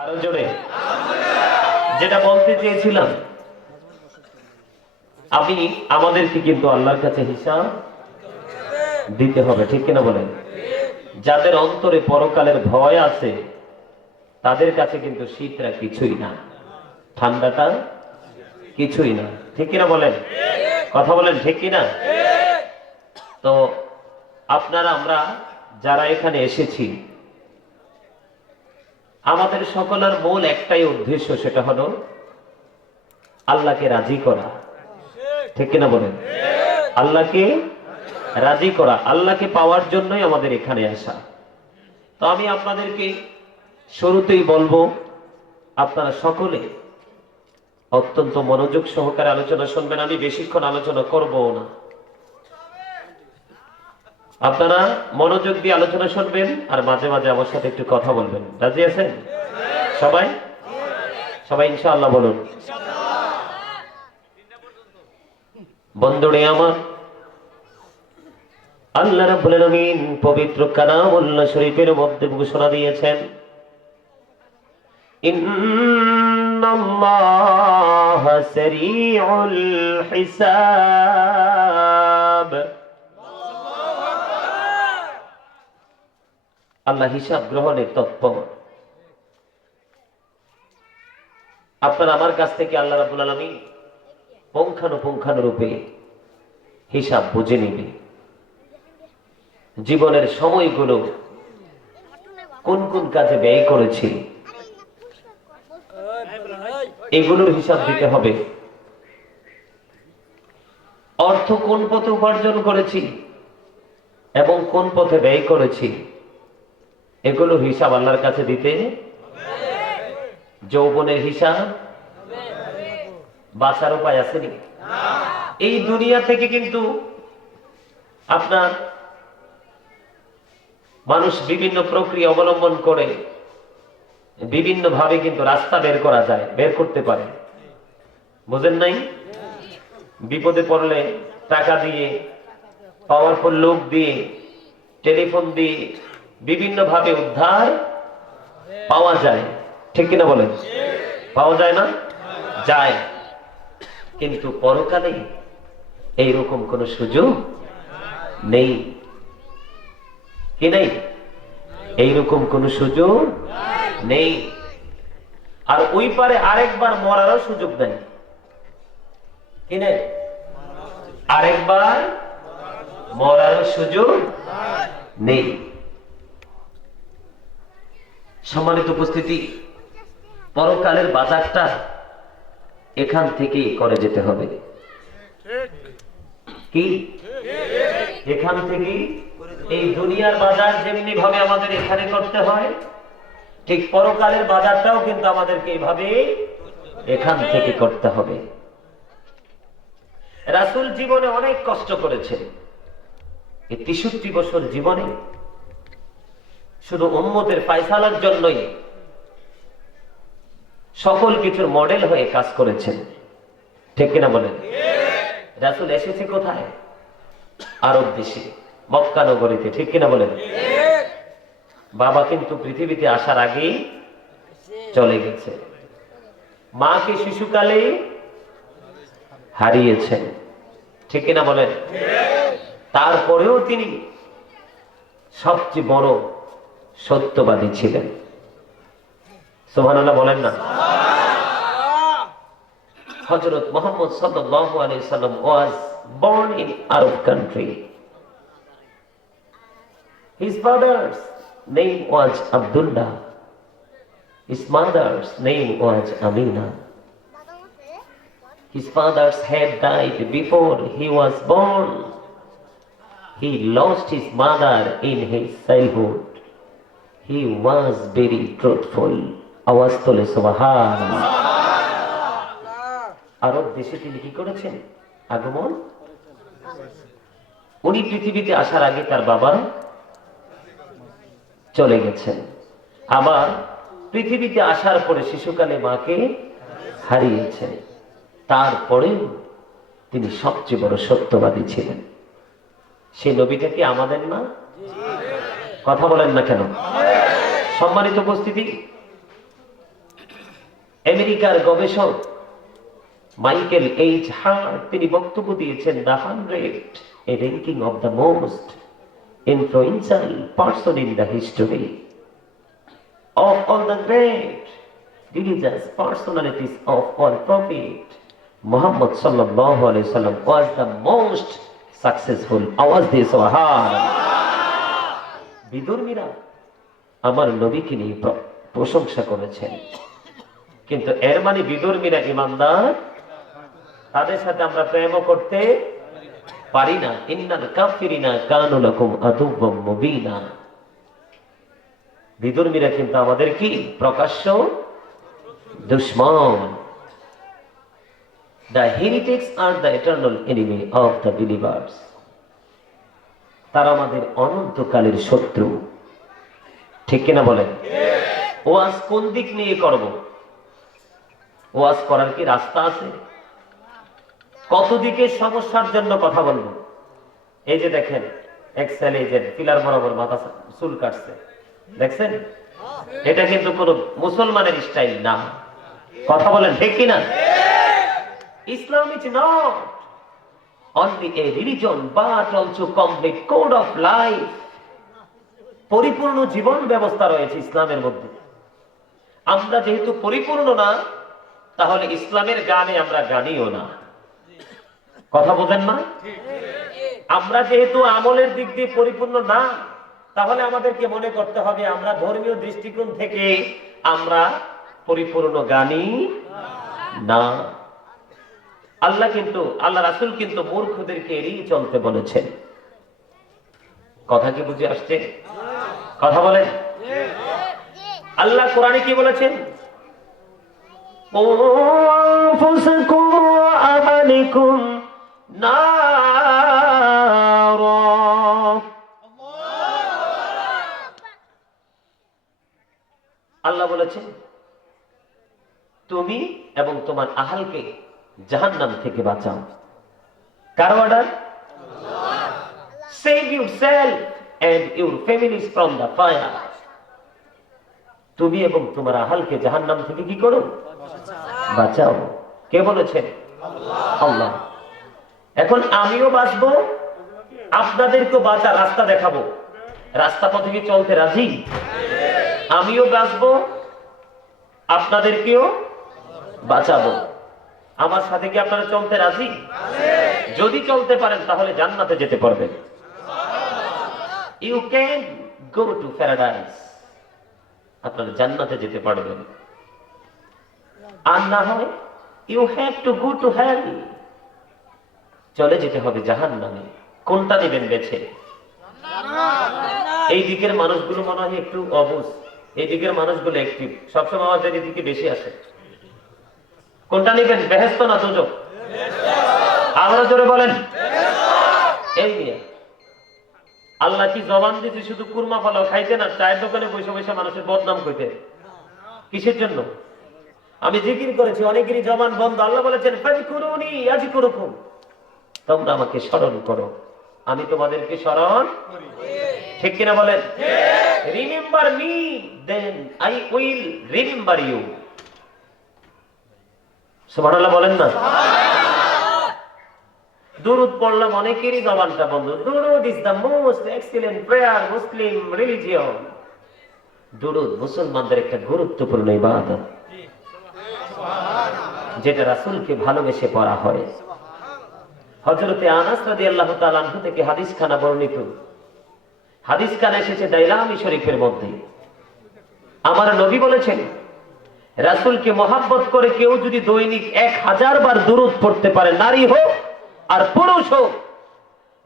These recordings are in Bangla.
আরো জোরে। যেটা বলতে চেয়েছিলাম, আমি আমাদেরকে কিন্তু আল্লাহর কাছে হিসাব দিতে হবে, ঠিক কিনা বলেন? যাদের অন্তরে পরকালের ভয় আছে তাদের কাছে কিন্তু শীতটা কিছুই না, ঠান্ডাটা কিছুই না, ঠিক কিনা বলেন? কথা বলেন, ঠিক কিনা? তো আপনারা আমরা যারা এখানে এসেছি, আমাদের সকলের মূল একটাই উদ্দেশ্য, সেটা হলো আল্লাহকে রাজি করা, ঠিক কিনা বলেন? আল্লাহকে রাজি করা, আল্লাহকে পাওয়ার জন্যই আমাদের এখানে আসা। তো আমি আপনাদেরকে শুরুতেই বলবো, আপনারা সকলে অত্যন্ত মনোযোগ সহকারে আলোচনা শুনবেন। আমি বেশিক্ষণ আলোচনা করব না, আপনারা মনোযোগ দিয়ে আলোচনা শুনবেন আর মাঝে মাঝে আমার সাথে একটু কথা বলবেন। রাজি আছেন সবাই? সবাই ইনশাআল্লাহ বলুন। বন্ধুরে আমার, আল্লাহ রাব্বুল আলামিন পবিত্র কালামুল্লাহ শরীফের মধ্যে ঘোষণা দিয়েছেন, ইন্নাল্লাহা সারিউল হিসাব। আল্লাহ হিসাব গ্রহণে তৎপর। আপনারা আমার কাছ থেকে আল্লাহ রাব্বুল আলামিন পুঙ্খানুপুঙ্খানুরূপে হিসাব বুঝে নিবে। জীবনের সময়গুলো কোন কোন কাজে ব্যয় করেছি এগুলোর হিসাব দিতে হবে। অর্থ কোন পথে উপার্জন করেছি এবং কোন পথে ব্যয় করেছি এগুলোর হিসাব আল্লাহর কাছে দিতে। যৌবনের হিসাব, বাঁচার উপায় আসেনি। এই দুনিয়া থেকে কিন্তু আপনার মানুষ বিভিন্ন প্রক্রিয়া অবলম্বন করে বিভিন্ন ভাবে কিন্তু রাস্তা বের করা যায়, বের করতে পারে। বুঝেন নাই? বিপদে পড়লে টাকা দিয়ে, পাওয়ারফুল লোক দিয়ে, টেলিফোন দিয়ে বিভিন্ন ভাবে উদ্ধার পাওয়া যায়, ঠিক কিনা বলেন? পাওয়া যায় না? যায়। কিন্তু পরকালে এইরকম কোন সুযোগ নেই, কি নেই? এইরকম কোন সুযোগ নেই। আর ওই পারে আরেকবার মরারও সুযোগ দেয়, কি নেই? আরেকবার মরারও সুযোগ নেই। সম্মানিত উপস্থিতি, পরকালের বাজারটা এখান থেকেই করে যেতে হবে। কি? এখান থেকেই। এই দুনিয়ার বাজার যেমনি ভাবে আমাদের এখানে করতে হয়, ঠিক পরকালের বাজারটাও কিন্তু আমাদেরকে এইভাবে এখান থেকে করতে হবে। রাসূল জীবনে অনেক কষ্ট করেছে। এই ৬৩ বছর জীবনে শুধু উম্মতের ফায়সালার জন্যই সকল কিছুর মডেল হয়ে কাজ করেছেন, ঠিক কিনা বলেন? রাসূল এসেছে কোথায়? আরব দেশে, মক্কা নগরীতে, ঠিক কিনা বলেন? বাবা কিন্তু পৃথিবীতে আসার আগেই চলে গেছে। মাকে শিশুকালে হারিয়েছেন, ঠিক কিনা বলেন? তারপরেও তিনি সবচেয়ে বড় সত্যবাদী ছিলেন। সুবহানাল্লাহ বলেন না? হযরত মুহাম্মদ সাল্লাল্লাহু আলাইহি সাল্লাম was born in Arab country. His father's name was Abdullah. His mother's name was Amina. His father's had died before he was born. He lost his mother in his childhood. He was very truthful. আওয়াজ তোলে সুবহানাল্লাহ। আরব দেশে তিনি কি করেছেন? আগমন। উনি পৃথিবীতে আসার আগে তার বাবা চলে গেছেন। আবার পৃথিবীতে আসার পরে শিশুকালে মাকে হারিয়েছেন। তারপরে তিনি সবচেয়ে বড় সত্যবাদী ছিলেন। সেই নবীটা কি আমাদের না? কথা বলেন না কেন? সম্মানিত উপস্থিতি, আমেরিকার গবেষক মাইকেল এইচ হার্ট তিনি বক্তব্য দিয়েছেন, the 100 a ranking of the most influential person in the history of all the great religious personalities of all prophet Muhammad sallallahu alaihi wasallam was the most successful. আওয়াজ দিয়ে সুবহান। বিদুর্মীরা আমার নবীকে নিয়ে প্রশংসা করেছেন, কিন্তু এর মানে বিদুর্মীরা ঈমানদার, তাদের সাথে আমরা প্রেম করতে পারি না। ইন্নাল কাফিরিনা কানু লাকুম আদুওয়াম মুবিনা। বিদুর্মীরা কিন্তু আমাদের কি প্রকাশ্য দুশমন। The heretics are the eternal enemy of the believers. তারা আমাদের অনন্তকালের শত্রু, ঠিক কিনা বলেন? ওয়াজ কোন দিক নিয়ে করব? ওয়াজ করার কি রাস্তা আছে? কত দিকে সমস্যার জন্য কথা বলবো? এই যে দেখেন এক্সেল, এই যে পিলার বরাবর মাথা চুল কাটছে, দেখছেন? এটা কিন্তু কোন মুসলমানের স্টাইল না। কথা বলেন ঠিক কিনা? Islam is not only a religion but also complete code of life. পরিপূর্ণ জীবন ব্যবস্থা রয়েছে ইসলামের মধ্যে। আমরা যেহেতু পরিপূর্ণ না, তাহলে ইসলামের গানে আমরা গানিও না। কথা বোঝেন না? আমরা যেহেতু আমলের দিক দিয়ে পরিপূর্ণ না, তাহলে আমাদেরকে মনে করতে হবে আমরা ধর্মীয় দৃষ্টিকোণ থেকে আমরা পরিপূর্ণ গানি না। আল্লাহ রাসূল কিন্তু মূর্খদেরকে এড়িয়ে চলতে বলেছেন। কথা কি বুঝে আসছে? কথা বলেন। আল্লাহ কোরআনে কি বলেছেন? আনফুসাকুম ওয়া আহলিকুম নারা। আল্লাহ বলেছেন তুমি এবং তোমার আহলকে জাহান্নাম থেকে বাঁচাও। কার order? Save yourself and your families from the fire. তুমি এবং তোমার আহলকে জাহান্নাম থেকে কি করো? বাঁচাও। কে বলেছেন? আল্লাহ। এখন আমিও বাঁচবো, আপনাদেরকেও বাঁচার রাস্তা দেখাবো। রাস্তা পথে কি চলতে রাজি? আমিও বাঁচবো, আপনাদেরকেও বাঁচাবো। আমার সাথে কি আপনারা চলতে রাজি? যদি চলতে পারেন তাহলে জান্নাতে যেতে পারবেন। You can go to paradise, আপনারা জান্নাতে যেতে পারবেন। আর না হয় you have to go to hell, চলে যেতে হবে জাহান্নামে। কোনটা নেবেন বেছে? এই দিকের মানুষগুলো মনে হয় একটু অবুঝ, এই দিকের মানুষগুলো অ্যাক্টিভ, সবসময় আমাদের এদিকে বেশি আসে। কোনটা নেবেন, বেহেশত না দুজক? আল্লাহ জোরে বলেন। এই নিয়ে আল্লাহ কি জবান দিতে শুধু কুরমা পোলাও খাইতে না, চায়ের দোকানে বসে বসে মানুষের বদনাম কইতে? কিসের জন্য? আমি জিকির করেছি, অনেকেরই জবান বন্ধ। আল্লাহ বলেছেন ফাযকুরুনি আযকুরুকুম, তোমরা আমাকে স্মরণ করো, আমি তোমাদেরকে স্মরণ করি। ঠিক কিনা বলেন? Remember me then I will remember you. সুবহানাল্লাহ বলেন না? দুরূদ পড়লাম, অনেকেরই জবানটা বন্ধ। দুরূদ is the most excellent prayer Muslim religion. দুরূদ মুসলমানদের একটা গুরুত্বপূর্ণ ইবাদত, যেটা রাসূলকে ভালোবেসে পড়া হয়। হযরতে আনাস রাদিয়াল্লাহু তাআলা আনহু থেকে হাদিস খানা বর্ণিত। হাদিস খানা এসেছে দাইলামি শরীফের মধ্যে। আমার নবী বলেছেন, রাসূলকে মহব্বত করে কেউ যদি দৈনিক 1000 বার দুরূদ পড়তে পারে, নারী হোক আর পুরুষ হোক,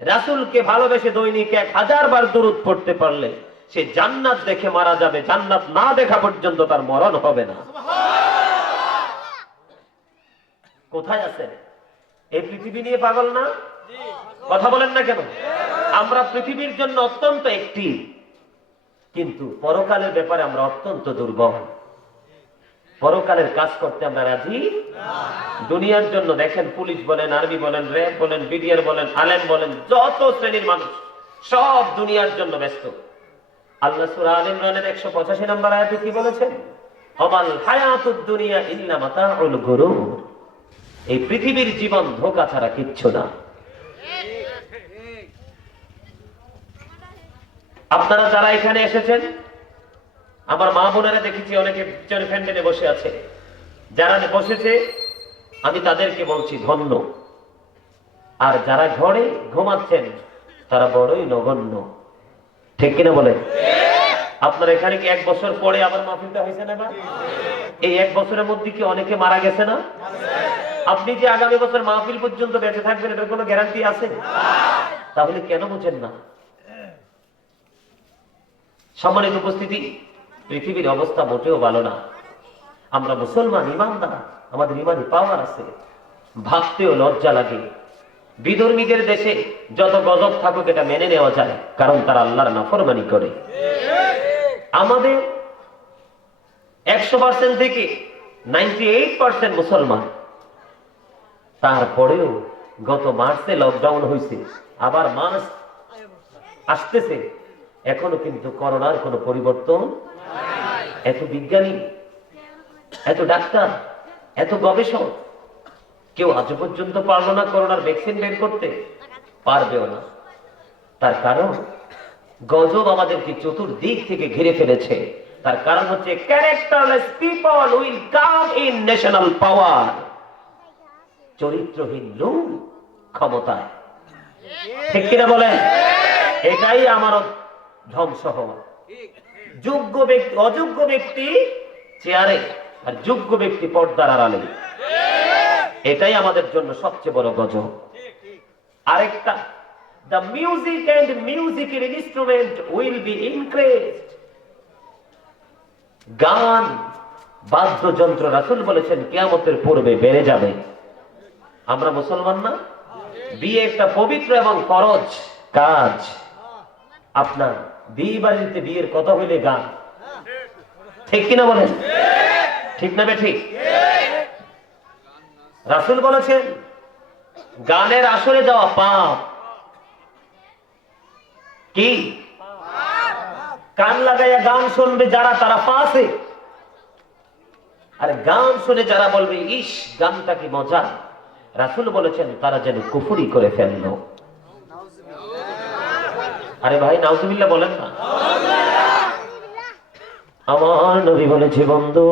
রাসূলকে ভালোবেসে দৈনিক 1000 বার দুরূদ পড়তে পারলে সে জান্নাত দেখে মারা যাবে, জান্নাত না দেখা পর্যন্ত তার মরণ হবে না। কোথায় আছেন? এই পৃথিবী নিয়ে পাগল না? কথা বলেন না কেন? আমরা পৃথিবীর জন্য অত্যন্ত একটি, কিন্তু পরকালের ব্যাপারে আমরা অত্যন্ত দুর্বল। পরকালের কাজ করতে আমরা রাজি না। দুনিয়ার জন্য দেখেন, পুলিশ বলেন, আর্মি বলেন, র্যাব বলেন, বিডিআর বলেন, আলেম বলেন, যত শ্রেণীর মানুষ সব দুনিয়ার জন্য ব্যস্ত। আল্লাহ সূরা আলে ইমরানের 185 নম্বর আয়াতে কি বলেছেন? ওমাল হায়াতুদ দুনিয়া ইল্লা মাতাউল গুরুর। এই পৃথিবীর জীবন ধোঁকা ছাড়া কিচ্ছু না। আপনারা যারা এখানে এসেছেন, আমার মা বোনেরা দেখেছি অনেকে পিছনে প্যান্ডেলে বসে আছে, যারা বসেছে আমি তাদেরকে বলছি ধন্য। আর যারা ঘরে ঘুমাচ্ছেন তারা বড়ই নগণ্য। ঠিক কিনা বলেন? আপনার এখানে কি 1 বছর পরে আবার মাহফিলটা হয়েছে না? এই 1 বছরের মধ্যে কি অনেকে মারা গেছে না? আপনি যে আগামী বছর মাহফিল পর্যন্ত বেঁচে থাকবেন এটার কোনো গ্যারান্টি আছে? তাহলে কেন বুঝেন না? সম্মানিত উপস্থিতি, পৃথিবীর অবস্থা মোটেও ভালো না। আমরা মুসলমান ইমানদার, আমাদের ইমানি পাওয়ার আছে, ভাবতেও লজ্জা লাগে। বিধর্মীদের দেশে যত গজব থাকুক এটা মেনে নেওয়া যায়, কারণ তারা আল্লাহর নাফরমানি করে। আমাদের 100% থেকে 98% মুসলমান। তারপরেও গত মার্চে লকডাউন হয়েছে, আবার মার্চ আসতেছে, এখনো কিন্তু করোনার কোনো পরিবর্তন। এত বিজ্ঞানী, এত ডাক্তার, এত গবেষক, কেউ আজ পর্যন্ত পারলো না করোনার ভ্যাকসিন বের করতে, পারবেও না। তার কারণ গজব আমাদেরকে চতুর্দিক থেকে ঘিরে ফেলেছে। তার কারণ হচ্ছে characterless people will come in national power. চরিত্রহীন লোক ক্ষমতায়। ঠিক কিনা বলেন? এটাই আমার ধ্বংস হওয়া। যোগ্য ব্যক্তি, অযোগ্য ব্যক্তি চেয়ারে, আর যোগ্য ব্যক্তি পর্দার আড়ালে। এটাই আমাদের জন্য সবচেয়ে বড় গজব। আরেকটা, the music and musical instrument will be increased. গান, বাদ্যযন্ত্র রাসূল বলেছেন কিয়ামতের পূর্বে বেড়ে যাবে। আমরা মুসলমান না? বিয়ে একটা পবিত্র এবং ফরজ কাজ। আপনার বিয়ে বাড়িতে বিয়ের কথা হইলে গান। ঠিক কিনা বলেন? ঠিক না বেঠিক? রাসূল বলেছেন গানের আসরে যাওয়া পাপ। কি? কান লাগাইয়া গান শুনবে যারা, তারা পাশে। আর গান শুনে যারা বলবে ইস গানটা কি মজা, রাসূল বলেছেন তারা যেন কুফরি করে ফেললো। আরে ভাই নাউজুবিল্লাহ বলেন না। আমার নবী বলেছে বন্ধু,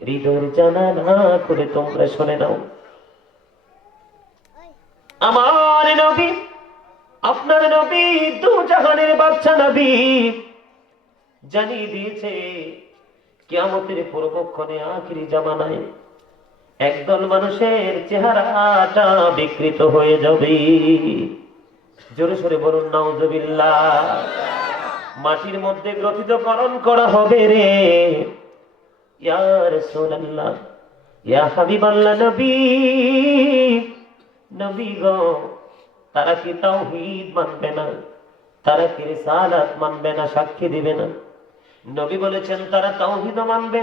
হৃদয়ের জানালা খুলে তোমরা শুনে নাও। আমার নবী, আপনার নবী, দু জাহানের বাদশা নবী জানিয়ে দিয়েছে কিয়ামতের পূর্বক্ষণে আখিরি জামানায় একদল মানুষের চেহারাটা বিকৃত হয়ে যাবে। জোরে সোরে বলুন নাউজুবিল্লাহ। মাটির মধ্যে গ্রথিতকরণ করা হবে রে। ইয়া রাসূলুল্লাহ, ইয়া হাবিবাল্লাহ, নবী, নবী গো, তারা কি তাওহীদ মানবে না? তারা কি রিসালাত মানবে না? সাক্ষী দিবে না? নবী বলেছেন তারা তাওহীদ মানবে,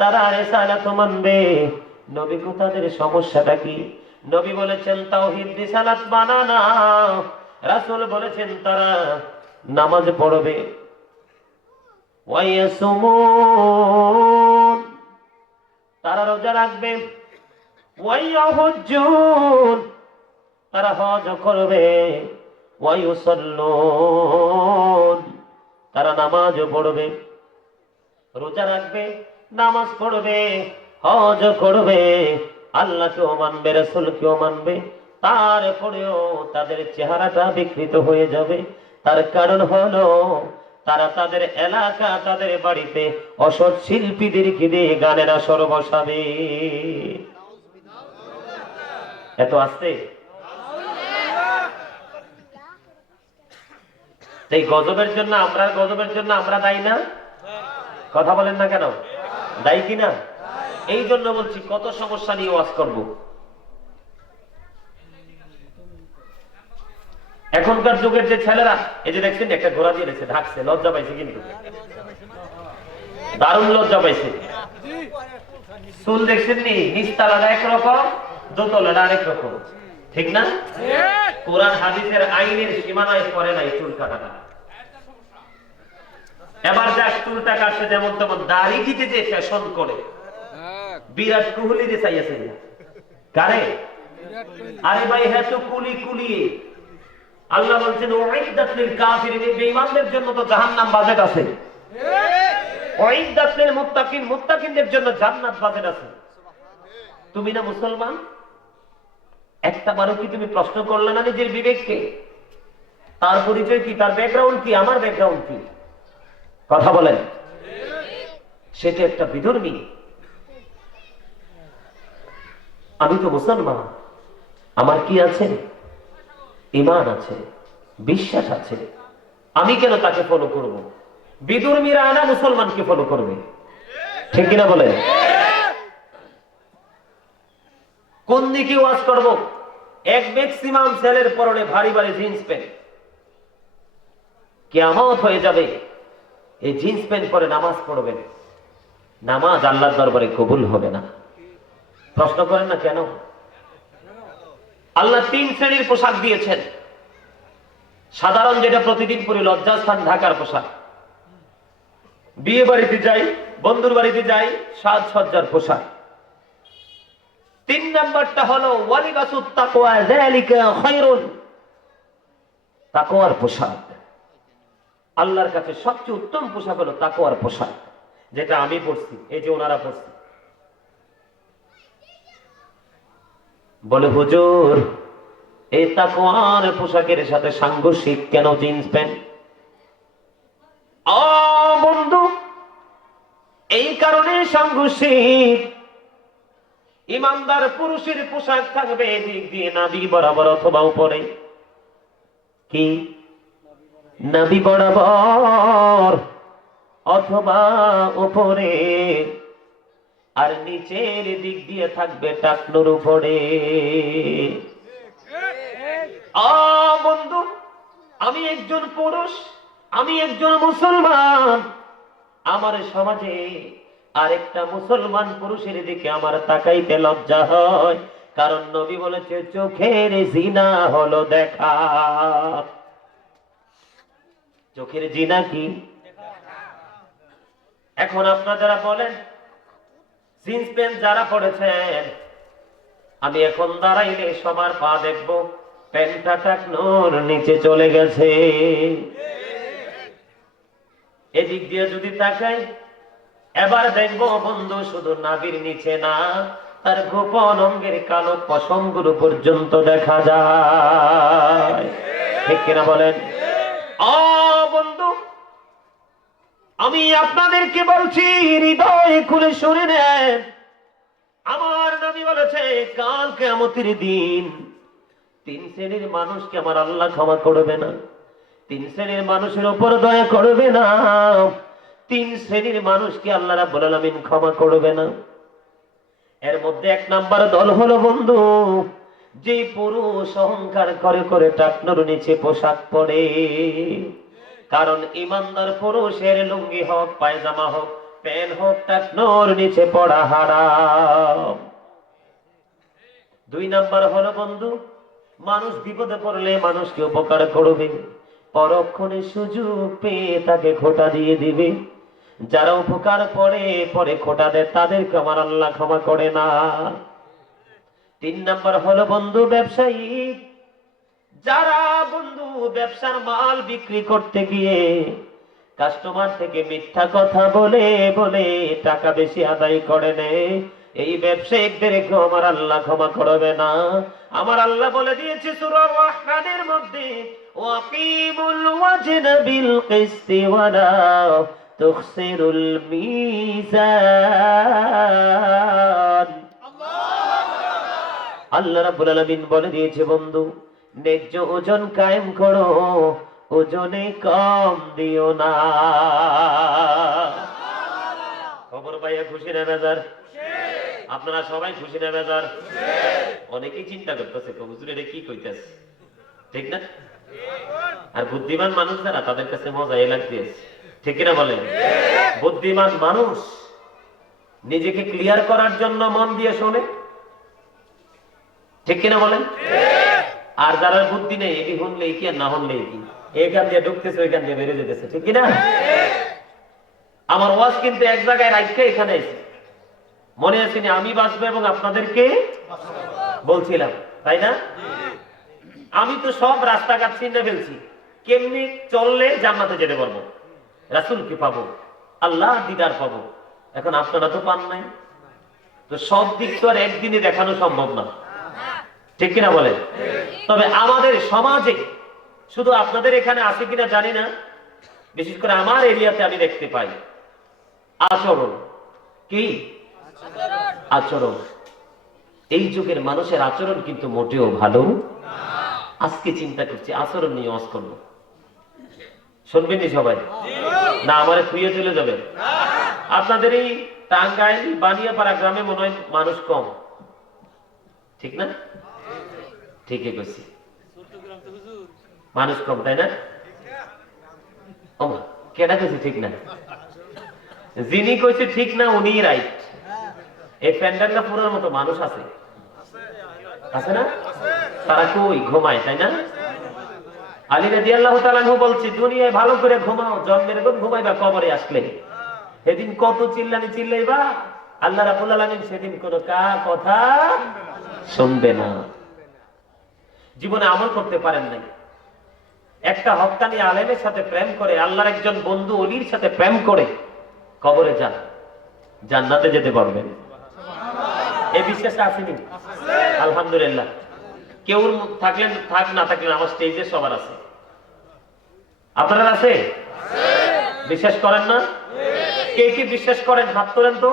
তারা রিসালাত মানবে। নবী গো তাদের সমস্যাটা কি? নবী বলেছেন তাওহীদ রিসালাত মানা না। রাসূল বলেছেন তারা নামাজ পড়বে, ওয়ায়াসুমুন, তারা রোজা রাখবে, ওয়ায়াহুজ্জুন, তারা হজ করবে, ওয়ায়ুসাল্লুন, তারা নামাজ পড়বে। রোজা রাখবে, নামাজ পড়বে, হজ করবে, আল্লাহকেও মানবে, রাসূলকেও মানবে, তারপরেও তাদের চেহারাটা বিকৃত হয়ে যাবে। তার কারণ হলো তারা তাদের এলাকা, তাদের বাড়িতে অসৎ শিল্পীদেরকে দিয়ে গানের আসর বসাবে। এত আসতে এই গজবের জন্য আমরা দায়ী না? কথা বলেন না কেন? দায়ী কিনা? এই জন্য বলছি কত সমস্যা নিয়ে ওয়াজ করব। এখনকার যুগের যে ছেলেরা, এই যে দেখছেন একটা ঘোড়া দিয়ে রেখেছে, ঢাকছে, লজ্জা পাইছে, কিন্তু দারুণ লজ্জা পাইছে। চুল দেখছেন নি, নিচতলাটা একরকম, দোতলাটা আরেক রকম। ঠিক না? কোরআন হাদিসের আইনের সীমানায় পড়ে নাই চুল কাটাটা। এবার যাক চুলটা কাটছে যেমন তেমন, দাড়ি দিতে যে ফ্যাশন করে, বিরাট কোহলি রে চাইয়াছে কারে? আরে ভাই হ্যাঁ তো কুলি কুলিয়ে। আল্লাহ বলছেন উইদ্দাত লিল কাফিরিন, বেঈমানদের জন্য তো জাহান্নাম বাজেট আছে, উইদ্দাত লিল মুত্তাকিন, মুত্তাকিনদের জন্য জান্নাত বাজেট আছে। তুমি না মুসলমান, একটা বারো কি তুমি প্রশ্ন করলে না নিজের বিবেককে? তার পরিচয় কি, তার ব্যাকগ্রাউন্ড কি, আমার ব্যাকগ্রাউন্ড কি? কথা বলেন। সেটা একটা বিধর্মী। আমি তো মুসলমান, আমার কি আছে? ঈমান আছে, বিশ্বাস আছে। আমি কেন তাকে ফলো করব? বিধর্মীরা না মুসলমানকে ফলো করবে, ঠিক কিনা বলেন? কোন দিকে ওয়াজ করব? এক ম্যাক্সিমাম ছেলের পরনে ভারী ভারী জিন্স প্যান্ট, কিয়ামত হয়ে যাবে এই জিন্স প্যান্ট পরে নামাজ পড়বেন, নামাজ আল্লাহর দরবারে কবুল হবে না। প্রশ্ন করেন না কেন? আল্লাহ তিন শ্রেণীর পোশাক দিয়েছেন। সাধারণ যেটা প্রতিদিন পরি, লজ্জাস্থান ঢাকার পোশাক, বিয়ে বাড়িতে যাই, বন্ধুর বাড়িতে যাই, সাজসজ্জার পোশাক। তিন নাম্বারটা হলো ওয়ালিবাসুত তাকওয়া যালিকা খায়রুন, তাকওয়ার পোশাক। আল্লাহর কাছে সবচেয়ে উত্তম পোশাক হলো তাকওয়ার পোশাক, যেটা আমি পড়ছি, এই যে ওনারা পড়ছি। বলে হুজুর এই তাকওয়ার পোশাকের সাথে সাংঘর্ষিক কেন জিন্স প্যান্ট? বন্ধু, এই কারণে সাংঘর্ষিক। ইমানদার পুরুষের পোশাক থাকবে এদিক দিয়ে নাভি বরাবর অথবা উপরে, কি নাভি বরাবর অথবা উপরে, আর নিচের দিক দিয়ে থাকবে টাকনুর উপরে। বন্ধু, আমি একজন পুরুষ, আমি একজন মুসলমান, আমার সমাজে আরেকটা মুসলমান পুরুষের দিকে আমার তাকাইতে লজ্জা হয়, কারণ নবী বলেছে চোখের জিনা হলো দেখা। চোখের জিনা কি? এখন আপনারা যারা বলেন জিন্স প্যান্ট যারা পড়েছেন, আমি এখন দাঁড়াইলে সবার পা দেখবো প্যান্টটা টাকনুর নিচে চলে গেছে। এদিক দিয়ে যদি তাকাই, এবার দেখবো বন্ধু শুধু নাভির নিচে না, তার গোপন অঙ্গের কালো পশমগুলো পর্যন্ত দেখা যায়, ঠিক কিনা বলেন? বন্ধু, আমি আপনাদেরকে বলছি, হৃদয় খুলে শুনে নেন। আমার নবী বলেছে কাল কিয়ামতের দিন তিন শ্রেণীর মানুষকে আমার আল্লাহ ক্ষমা করবে না, তিন শ্রেণীর মানুষের উপর দয়া করবে না, তিন শ্রেণীর মানুষকে আল্লাহ রাব্বুল আলামিন ক্ষমা করবে না। এর মধ্যে এক নাম্বার দল হলো বন্ধু, যে পুরুষ অহংকার করে করে টাকনুর নিচে পোশাক পরে। কারণ ইমানদার পুরুষের লুঙ্গি হোক, পায়জামা হোক, প্যান্ট হোক, টাকনুর নিচে পড়া হারাম। দুই নাম্বার হলো বন্ধু, মানুষ বিপদে পড়লে মানুষকে উপকার করবে, পরক্ষণে সুযোগ পেয়ে তাকে খোঁটা দিয়ে দিবে। যারা উপকার পরে পরে খোঁটা দেয় তাদেরকে আমার আল্লাহ ক্ষমা করে না। তিন নাম্বার হলো বন্ধু ব্যবসায়ী, যারা বন্ধু ব্যবসার মাল বিক্রি করতে গিয়ে কাস্টমার থেকে মিথ্যা কথা বলে বলে টাকা বেশি আদায় করে নেয়, এই ব্যবসায়িকদেরকে আমার আল্লাহ ক্ষমা করবে না। আমার আল্লাহ বলে দিয়েছে সূরা রাহমানের মধ্যে, ওয়াকিমুল ওয়াজনা বিল কিসতি ওয়ালা তুখসিরুল মিজান। আল্লাহ রাব্বুল আলামিন বলে দিয়েছে বন্ধু, ন্যায্য ওজন কায়েম করো, ওজনে কম দিও না। খবর পাইয়া খুশি না বেজার? আপনারা সবাই খুশি না বেজার? অনেকেই চিন্তা করতেছে হুজুর এটা কি কইতাছে, ঠিক না? আর বুদ্ধিমান মানুষ যারা তাদের কাছে মজাই লাগতেছে, ঠিক কিনা বলেন? বুদ্ধিমান মানুষ নিজেকে ক্লিয়ার করার জন্য মন দিয়ে শোনে, ঠিক কিনা বলেন? আর যারা বুদ্ধি নেই, এটি শুনলেই কি আর না শুনলেই কি, এখান দিয়ে ঢুকতেছে ওইখান দিয়ে বেরিয়ে যেতেছে, ঠিক কিনা? আমার ওয়াজ কিন্তু এক জায়গায় রাখতে এখানে এসে মনে আছে আমি বাঁচবো এবং আপনাদেরকে বলছিলাম, তাই না? আমি তো সব রাস্তাঘাট চিনে ফেলছি, কেমনি চললে জান্নাতে যেতে পারবো, রাসূলকে পাবো, আল্লাহ দিদার পাবো। এখন আপনারা তো পান নাই, তো সব দিক তো আর একদিনে দেখানো সম্ভব না, ঠিক কিনা বলেন? তবে আমাদের সমাজে শুধু আপনাদের এখানে আছে কিনা জানি না, বিশেষ করে আমার এরিয়াতে আমি দেখতে পাই আচরণ। কি আচরণ? এই যুগের মানুষের আচরণ কিন্তু মোটেও ভালো। আজকে চিন্তা করছি আচরণ নিয়ে ওয়াজ করব, শুনবেননি সবাই? না আমারে খুইয়ে চলে যাবেন? আপনাদের এই টাঙ্গাইল বানিয়াপাড়া গ্রামে মনে হয় মানুষ কম, ঠিক না? ঠিকই কইছি, মানুষ কম, তাই না? কেটা কইছে ঠিক না? যিনি কইছে ঠিক না উনি রাইট। এই প্যান্ডেলটা পুরোর মতো মানুষ আছে, আছে না? তারা কই ঘুমায়, তাই না? আলী রাদিয়াল্লাহু তাআলা আনহু বলছে, দুনিয়ায় ভালো করে ঘুমাও, জন্মের পর ঘুমাইবা, কবরে আসলে সেদিন কত চিল্লানি চিল্লাইবা, আল্লাহ রাব্বুল আলামিন সেদিন কোনো কথা শুনবে না। জীবনে আমল করতে পারেন নাই, একটা হক্কানি আলেমের সাথে প্রেম করে, আল্লাহর একজন বন্ধু ওলির সাথে প্রেম করে কবরে যান, জান্নাতে যেতে পারবেন। এই বিশ্বাস আসেনি? আলহামদুলিল্লাহ। কেউ থাকলেন থাক, না থাকলেন আমার স্টেজে সবার আছে। আপনারা আছে? বিশ্বাস করেন না? কে কি বিশ্বাস করেন হাত তোলেন তো।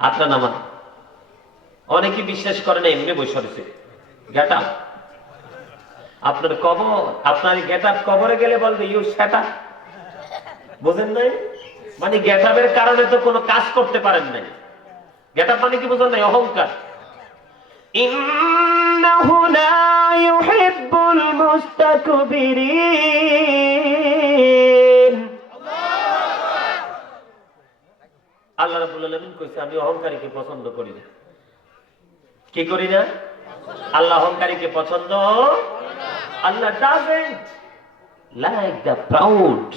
হাতটা নামান। অনেকে বিশ্বাস করে না, এমনি বসে রয়েছে গেটা। আপনার কবর, আপনার গেট আপ কবরে গেলে বলবে ইউ সেটা, বুঝেন নাই? মানে গেট আপের কারণে তো কোনো কাজ করতে পারেন নাই। গেট আপ মানে কি বুঝেন নাই? অহংকার। ইন্নাহু লা ইউহিব্বুল মুস্তাকবিরিন। আল্লাহ রাব্বুল আলামিন কইছে আমি অহংকারীকে পছন্দ করি না। কি করি না? আল্লাহ অহংকারীকে পছন্দ, আল্লাহ doesn't like the proud।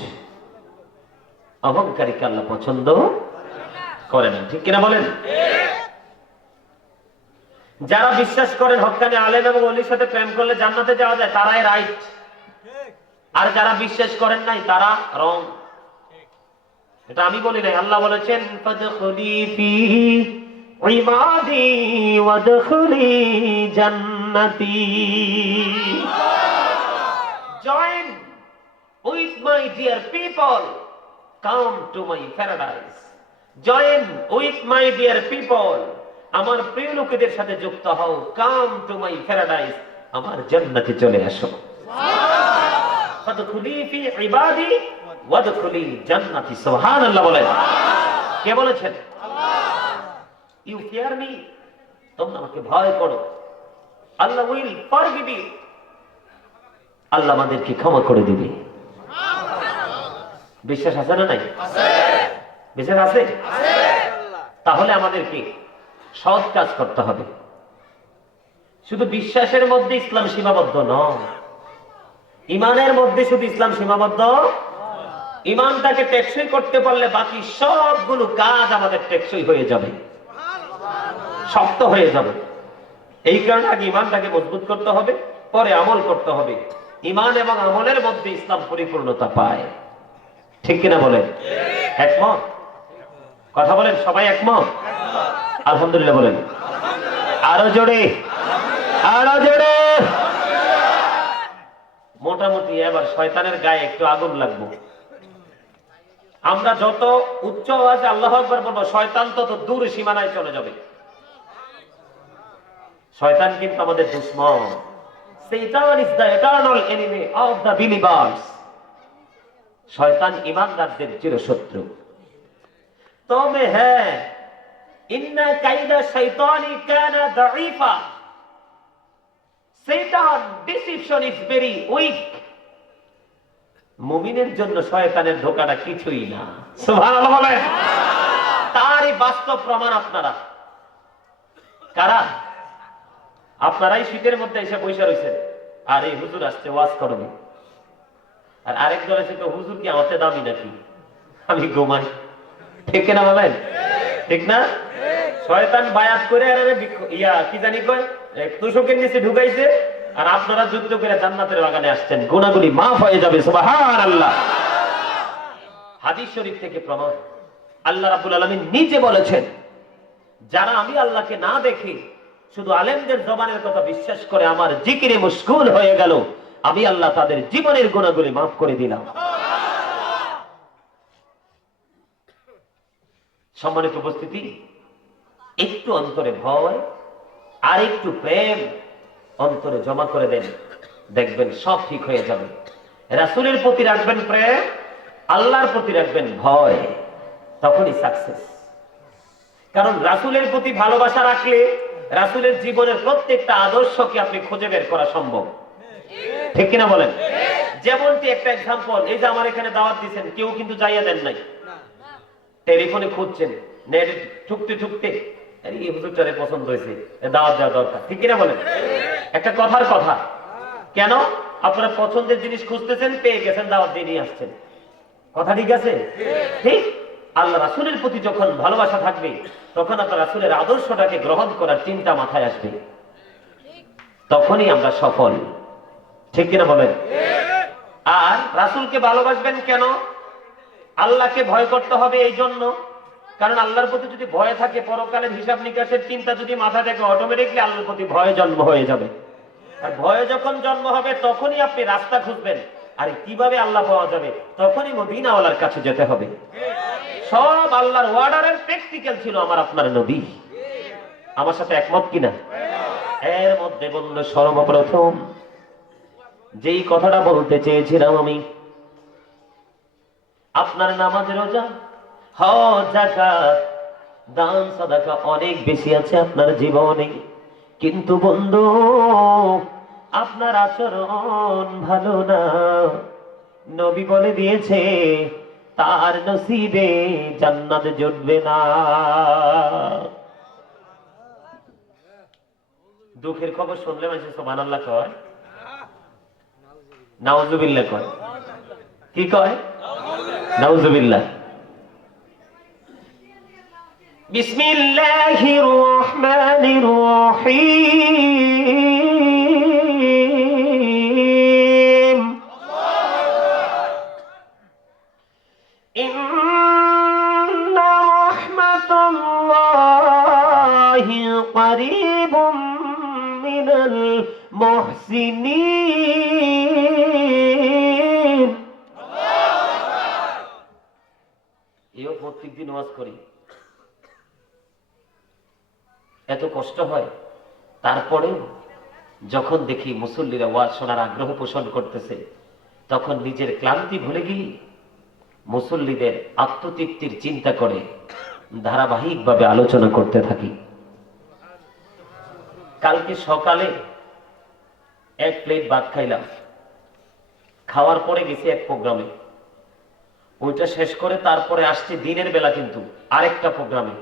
অহংকারীকে আল্লাহ পছন্দ করে না, ঠিক কিনা বলেন? যারা বিশ্বাস করেন হক্কানি আলেম এবং ওলির সাথে প্রেম করলে জান্নাতে যাওয়া যায়, তারাই রাইট। আর যারা বিশ্বাস করেন নাই তারা রং। এটা আমি বলি নাই, আল্লাহ বলেছেন ফাদখুলি ফি ইবাদি ওয়াদখুলি জান্নাতি। Join with my dear people, come to my paradise। Join with my dear people, আমার প্রিয় লোকেদের সাথে যুক্ত হও, কাম টু মাই প্যারাডাইস, আমার জান্নাতে চলে আসো। ফাদখুলি ফি ইবাদি ওয়াদখুলি জান্নাতি। সুবহানাল্লাহ বলেন। কে বলেছেন? আল্লাহ। ইউ ফিয়ার মি, তোমরা আমাকে ভয় করো, আল্লাহ উইল ফরগিভ ইউ, আল্লাহ আমাদেরকে ক্ষমা করে দিবে। বিশ্বাস আছে না নাই? আছে। বিশ্বাস আছে? আছে। তাহলে আমাদেরকে সৎ কাজ করতে হবে। শুধু বিশ্বাসের মধ্যে ইসলাম সীমাবদ্ধ নয়, ইমানের মধ্যে শুধু ইসলাম সীমাবদ্ধ। ইমানটাকে টেকসই করতে পারলে বাকি সবগুলো কাজ আমাদের টেকসই হয়ে যাবে, শক্ত হয়ে যাবে। এই কারণে আগে ইমানটাকে মজবুত করতে হবে, পরে আমল করতে হবে। ইমান এবং আমলের মধ্যে ইসলাম পরিপূর্ণতা পায়, ঠিক কিনা বলেন? একমত? কথা বলেন, সবাই একমত? আলহামদুলিল্লাহ বলেন। আরো জোরে, আরো জোরে। মোটামুটি এবার শয়তানের গায়ে একটু আগুন লাগবো। আমরা যত উচ্চ আওয়াজে আল্লাহু আকবার বলবো, শয়তান তত দূর সীমানায় চলে যাবে। শয়তান কিন্তু আমাদের দুশমন। Satan is the eternal enemy of the believers। শয়তান ঈমানদারদের চিরশত্রু। তবে হ্যাঁ, ইন্না কাইদা শাইতানি কানা দাঈফা। Satan deception is very weak। মুমিনের জন্য শয়তানের ধোঁকাটা কিছুই না। সুবহানাল্লাহ বলেন। তারই বাস্তব প্রমাণ আপনারা। কারা? আপনারাই শীতের মধ্যে এসে বসে রয়েছেন, আর এই হুজুর আসছে ওয়াজ করবে। আর আরেক দল আছে হুজুর কি আমাদের দামি নাকি, আমি ঘুমাই। ঠিক না বলেন? ঠিক না? শয়তান বায়াত করে কি জানি কয় তুষকের নিচে ঢুকাইছে, আর আপনারা যুদ্ধ করে জান্নাতের বাগানে আসছেন, গুনাহগুলি মাফ হয়ে যাবে। সুবহানাল্লাহ। হাদিস শরীফ থেকে প্রমাণ, আল্লাহ রাব্বুল আলামিন নিজে বলেছেন, যারা আমি আল্লাহকে না দেখি শুধু আলেমদের জবানের কথা বিশ্বাস করে আমার জিকিরে মশগুল হয়ে গেল, আমি আল্লাহ তাদের জীবনের গুনাহগুলি মাফ করে দিলাম। সম্মানিত উপস্থিতি, একটু অন্তরে ভয় আর একটু প্রেম অন্তরে জমা করে দেন, দেখবেন সব ঠিক হয়ে যাবে। রাসূলের প্রতি রাখবেন প্রেম, আল্লাহর প্রতি রাখবেন ভয়, তখনই সাকসেস। কারণ রাসূলের প্রতি ভালোবাসা রাখলে রাসূলের জীবনের প্রত্যেকটা আদর্শকে আপনি খুঁজে বের করা সম্ভব। ঠিক কিনা বলেন? যেমনটি একটা এক্সাম্পল, এই যে আমার এখানে দাওয়াত দিয়েছেন, কেউ কিন্তু যাইয়া দেন নাই, টেলিফোনে খুঁজছেন, নেট ঠুকতে ঠুকতে এই হুজুরটারে পছন্দ হয়েছে, দাওয়াত দেওয়া দরকার। ঠিক কিনা বলেন? একটা কথার কথা, কেন আপনারা পছন্দের জিনিস খুঁজতেছেন, পেয়ে গেছেন, দাওয়াত দিয়ে নিয়ে আসছেন। কথা ঠিক আছে? ঠিক। আল্লাহ রাসূলের প্রতি যখন ভালোবাসা থাকবে, তখন আপনার রাসূলের আদর্শটাকে গ্রহণ করার চিন্তা মাথায় আসবে, তখনই আমরা সফল। ঠিক কিনা বলেন? আর রাসূলকে ভালোবাসবেন কেন? আল্লাহকে ভয় করতে হবে এই জন্য, কারণ আল্লাহর প্রতি যদি ভয় থাকে, পরকালের হিসাব নিকাশের চিন্তা যদি মাথা থেকে, অটোমেটিকলি আল্লাহর প্রতি ভয় জন্ম হয়ে যাবে। আর ভয় যখন জন্ম হবে, তখনই আপনি রাস্তা খুঁজবেন, আর কিভাবে আল্লাহ পাওয়া যাবে, তখনই মদিনাওয়ালার কাছে যেতে হবে। সব আল্লাহর ওয়ার্ডারের প্র্যাকটিক্যাল ছিল আমার আপনার নবী। আমার সাথে একমত কিনা? এর মধ্যে বলল, সর্বপ্রথম যেই কথাটা বলতে চেয়েছিলাম আমি, আপনার নামাজ, রোজা, হজ, যাকাত, দান, সাদাকা অনেক বেশি আছে আপনার জীবনে, কিন্তু বন্ধু আপনার আচরণ ভালো না। নবী বলে দিয়েছে তার নসিবে জান্নাত জুটবে না। দুঃখের খবর শুনলে মানুষ সুবহানাল্লাহ কয়, নাউজুবিল্লাহ কয়। কি কয়? নাউজুবিল্লাহ। বিসমিল্লাহির রহমানির রহিম। ইন্না রাহমাতুল্লাহি করিবুম মিনাল মুহসিনিন। এও প্রত্যেকদিন ওয়াজ করি, এত কষ্ট হয়, তারপরেও যখন দেখি মুসল্লিরা ওয়াজ শোনার আগ্রহ পোষণ করতেছে, তখন নিজের ক্লান্তি ভুলে গিয়ে মুসল্লিদের আত্মতৃপ্তির চিন্তা করে ধারাবাহিকভাবে আলোচনা করতে থাকি। কালকে সকালে এক প্লেট ভাত খাইলাম, খাওয়ার পরে গেছি এক প্রোগ্রামে, ওইটা শেষ করে তারপরে আসছি দিনের বেলা কিন্তু আরেকটা প্রোগ্রামে,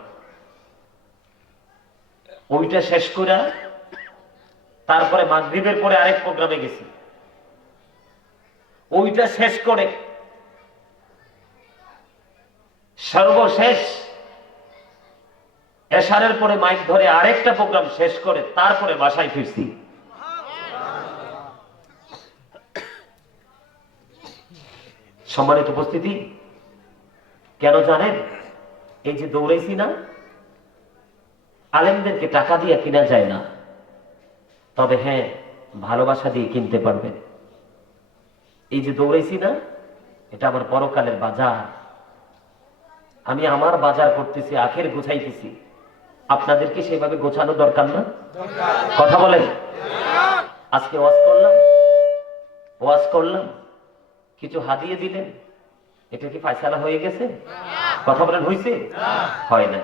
ওইটা শেষ করে তারপরে মাগরিবের পরে আরেক প্রোগ্রামে গেছি, ওইটা শেষ করে সর্বশেষ এশারের পরে মাইক ধরে আরেকটা প্রোগ্রাম শেষ করে তারপরে বাসায় ফিরছি। সম্মানিত উপস্থিতি, কেন জানেন? এই যে দৌড়াইছি না, আলেমদেরকে টাকা দিয়ে কিনা যায় না, তবে হ্যাঁ ভালোবাসা দিয়ে কিনতে পারবেন। এই যে দৌড়াইছি না, এটা আমার পরকালের বাজার। আমি আমার বাজার করতেছি, আখের গোছাইতেছি। আপনাদেরকে সেভাবে গোছানো দরকার না? কথা বলেন। আজকে ওয়াজ করলাম, কিছু হাদিয়ে দিলেন, এটা কি ফায়সালা হয়ে গেছে? কথা বলেন, হয়েছে? হয় না।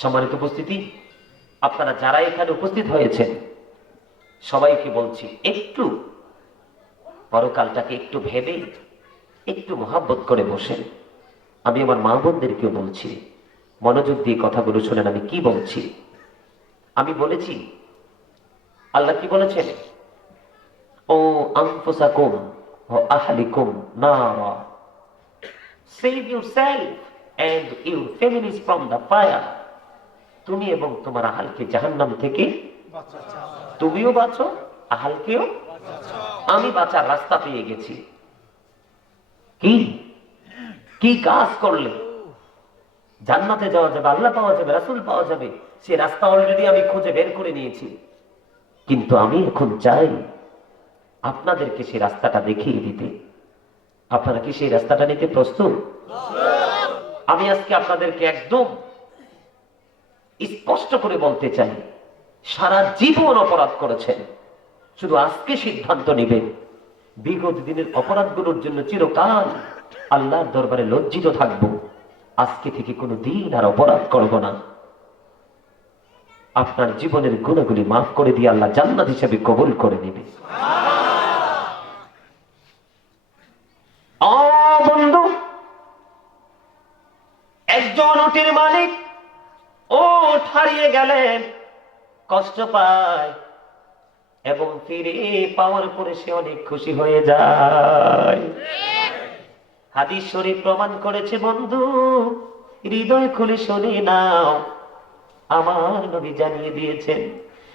সম্মানিত উপস্থিতি, আপনারা যারা এখানে উপস্থিত হয়েছেন সবাইকে বলছি, একটু পরকালটাকে একটু ভেবে একটু মহাব্বত করে বসেন। আমি আমার মা বোনদেরকেও বলছি, মনোযোগ দিয়ে কথাগুলো শোনেন আমি কি বলছি। আমি বলেছি, আল্লাহ কি বলেছেন? ও আনফুসাকুম ওয়া আহলিকুম নারা, save yourself and your families from the fire. তুমি এবং তোমার আহালকে জাহান্নাম থেকে তুমিও বাঁচো, আহালকেও। আমি বাঁচার রাস্তা পেয়ে গেছি। কি কি কাজ করলে জান্নাতে যাওয়া যাবে, আল্লাহ পাওয়া যাবে, রাসূল পাওয়া যাবে, সে রাস্তা অলরেডি আমি খুঁজে বের করে নিয়েছি। কিন্তু আমি এখন চাই আপনাদেরকে সেই রাস্তাটা দেখিয়ে দিতে। আপনারা কি সেই রাস্তাটা নিতে প্রস্তুত? আমি আজকে আপনাদেরকে একদম স্পষ্ট করে বলতে চাই, সারা জীবন অপরাধ করেছেন, শুধু আজকে সিদ্ধান্ত নেবেন বিগত দিনের অপরাধগুলোর জন্য চিরকাল আল্লাহর দরবারে লজ্জিত থাকবো। আজকে থেকে কোনো দিন আর অপরাধ করব না। আপনার জীবনের গুণাগুলি মাফ করে দিয়ে আল্লাহ জান্নাত হিসেবে কবুল করে নেবে। বন্ধু, একজন উটের মালিক ওট হারিয়ে গেলেন, কষ্ট পায় এবং ফিরে পাওয়ার পরে সে অনেক খুশি হয়ে যায়। হাদিস শরীফ প্রমাণ করেছে বন্ধু, হৃদয় খুলে শুনে নাও। আমার নবী জানিয়ে দিয়েছেন,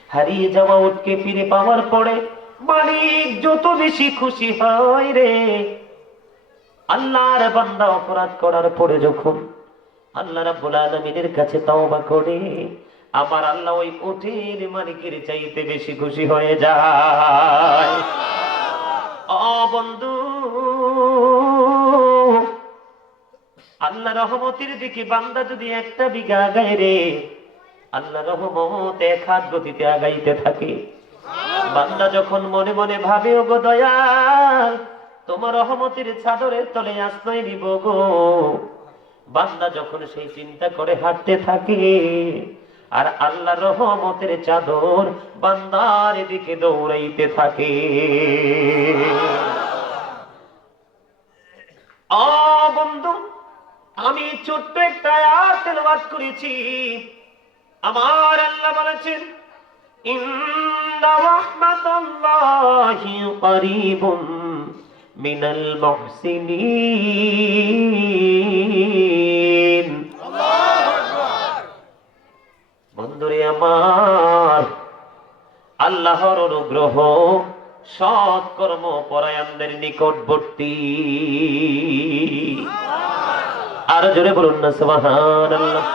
হারিয়ে যাওয়া উটকে ফিরে পাওয়ার পরে মালিক যত বেশি খুশি হয় রে, আল্লাহর বান্দা অপরাধ করার পরে যখন আল্লাহ রাব্বুল আলামিনের কাছে তওবা করে, আমার আল্লাহ ওই উটের মালিকের চাইতে বেশি খুশি হয়ে যায়। ও বন্ধু, আল্লাহ রহমতের দিকে বান্দা যদি একটা বিঘা আগায় রে, আল্লাহ রহমত এক হাত গতিতে আগাইতে থাকে। বান্দা যখন মনে মনে ভাবে, ও গো দয়াল, তোমার রহমতের চাদরের তলে আশ্রয় নিব গো, বান্দা যখন সেই চিন্তা করে হাঁটতে থাকে, আর আল্লাহ রহমতের চাদর বান্দার দিকে দৌড়াইতে থাকে। ও বন্ধু, আমি ছোট্ট একটা আয়াত তেলাওয়াত করেছি। আমার আল্লাহ বলেছেন, ইন্না রাহমাতাল্লাহি করিবুম মিনাল মুহসিনিন। আল্লাহু আকবার। বন্ধুরে আমার, আল্লাহর অনুগ্রহ সৎকর্ম পরায়ণদের নিকটবর্তী। আর জোরে বলুন না সুবহানাল্লাহ।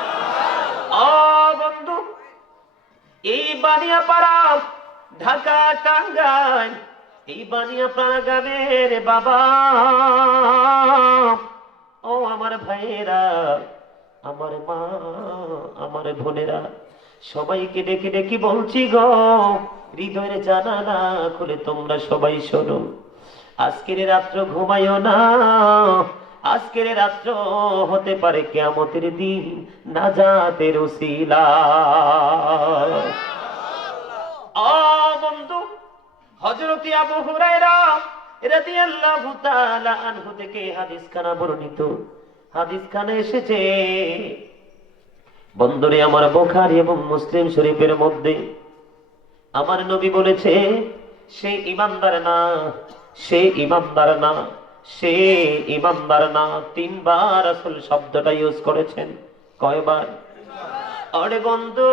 বন্ধু, এই বানিয়াপাড়া, ঢাকা, টাঙ্গাইল, এই বানিয়াপাড়া গ্রামের বাবা, ও আমার ভাইয়েরা, আমার মা, আমার বোনেরা, সবাইকে ডেকে ডেকে বলছি গো, হৃদয়ের জানালা খুলে তোমরা সবাই শোনো। আজকের রাত্র ঘুমাইও না, আজকের রাত্র হতে পারে কিয়ামতের দিন নাজাতের উসিলা। বন্ধু, হযরত আবু হুরায়রা রাদিয়াল্লাহু তাআলা আনহু থেকে হাদিস খানা বর্ণিত। হাদিস খানে এসেছে, বন্ধুরে আমার, বুখারী এবং মুসলিম শরীফের মধ্যে আমার নবী বলেছে, সে ঈমানদার না, সে ঈমানদার না, সে ঈমানদার না। তিনবার রাসূল শব্দটা ইউজ করেছেন। কয়বার? আরে বন্ধু,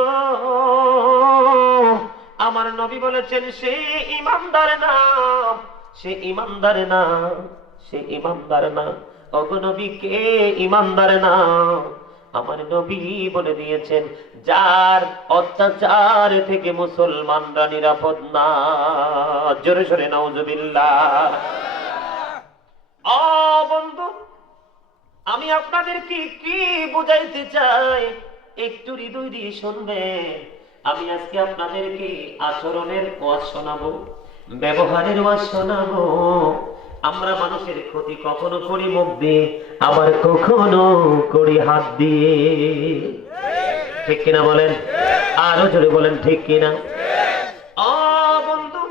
আমার নবী বলেছেন, সে ঈমানদার না, সে ঈমানদার না, সে ঈমানদার না। ওগো নবী, কে ঈমানদার না? আমার নবী বলে দিয়েছেন, যার অত্যাচার থেকে মুসলমানরা নিরাপদ না। জোরে জোরে নাউজুবিল্লাহ। বন্ধু, আমি আপনাদেরকে কি বুঝাইতে চাই একটু হৃদয় দিয়ে শুনবেন। আমি আজকে আপনাদেরকে আচরণের ওয়াজ শোনাবো, ব্যবহারের ওয়াজ শোনাবো। আমরা মানুষের ক্ষতি কখনো করি মুখ দিয়ে, আবার কখনো করি হাত দিয়ে। ঠিক কিনা বলেন? আরো জোরে বলেন, ঠিক কিনা? বন্ধু,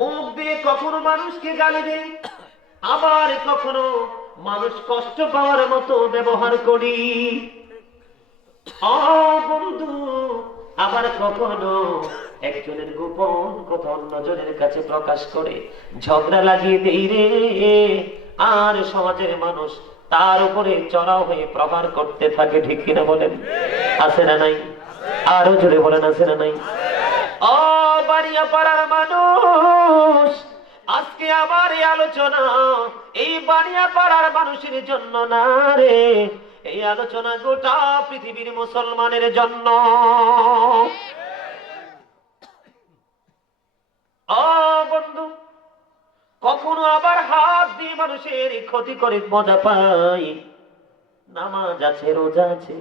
মুখ দিয়ে কখনো মানুষকে গালি দেই, আবার কখনো মানুষ কষ্ট পাওয়ার মতো ব্যবহার করি। বন্ধু, আবার কখনো একজনের গোপন কথা অন্যজনের কাছে প্রকাশ করে ঝগড়া লাগিয়ে দেই রে, আর সমাজের মানুষ তার উপরে চড়াও হয়ে প্রহার করতে থাকে। ঠিক কিনা বলেন? আছে না নাই? আরো জোরে বলেন, আছে না নাই? ও বাড়িয়া পাড়ার মানুষ, আজকে আমার এই আলোচনা এই বাড়িয়া পাড়ার মানুষের জন্য না রে, এই আলোচনা গোটা পৃথিবীর মুসলমানের জন্য। ও বন্ধু, কখনো আবার হাত দিয়ে মানুষের ক্ষতি করে মজা পাই। নামাজ আছে, রোজা আছে,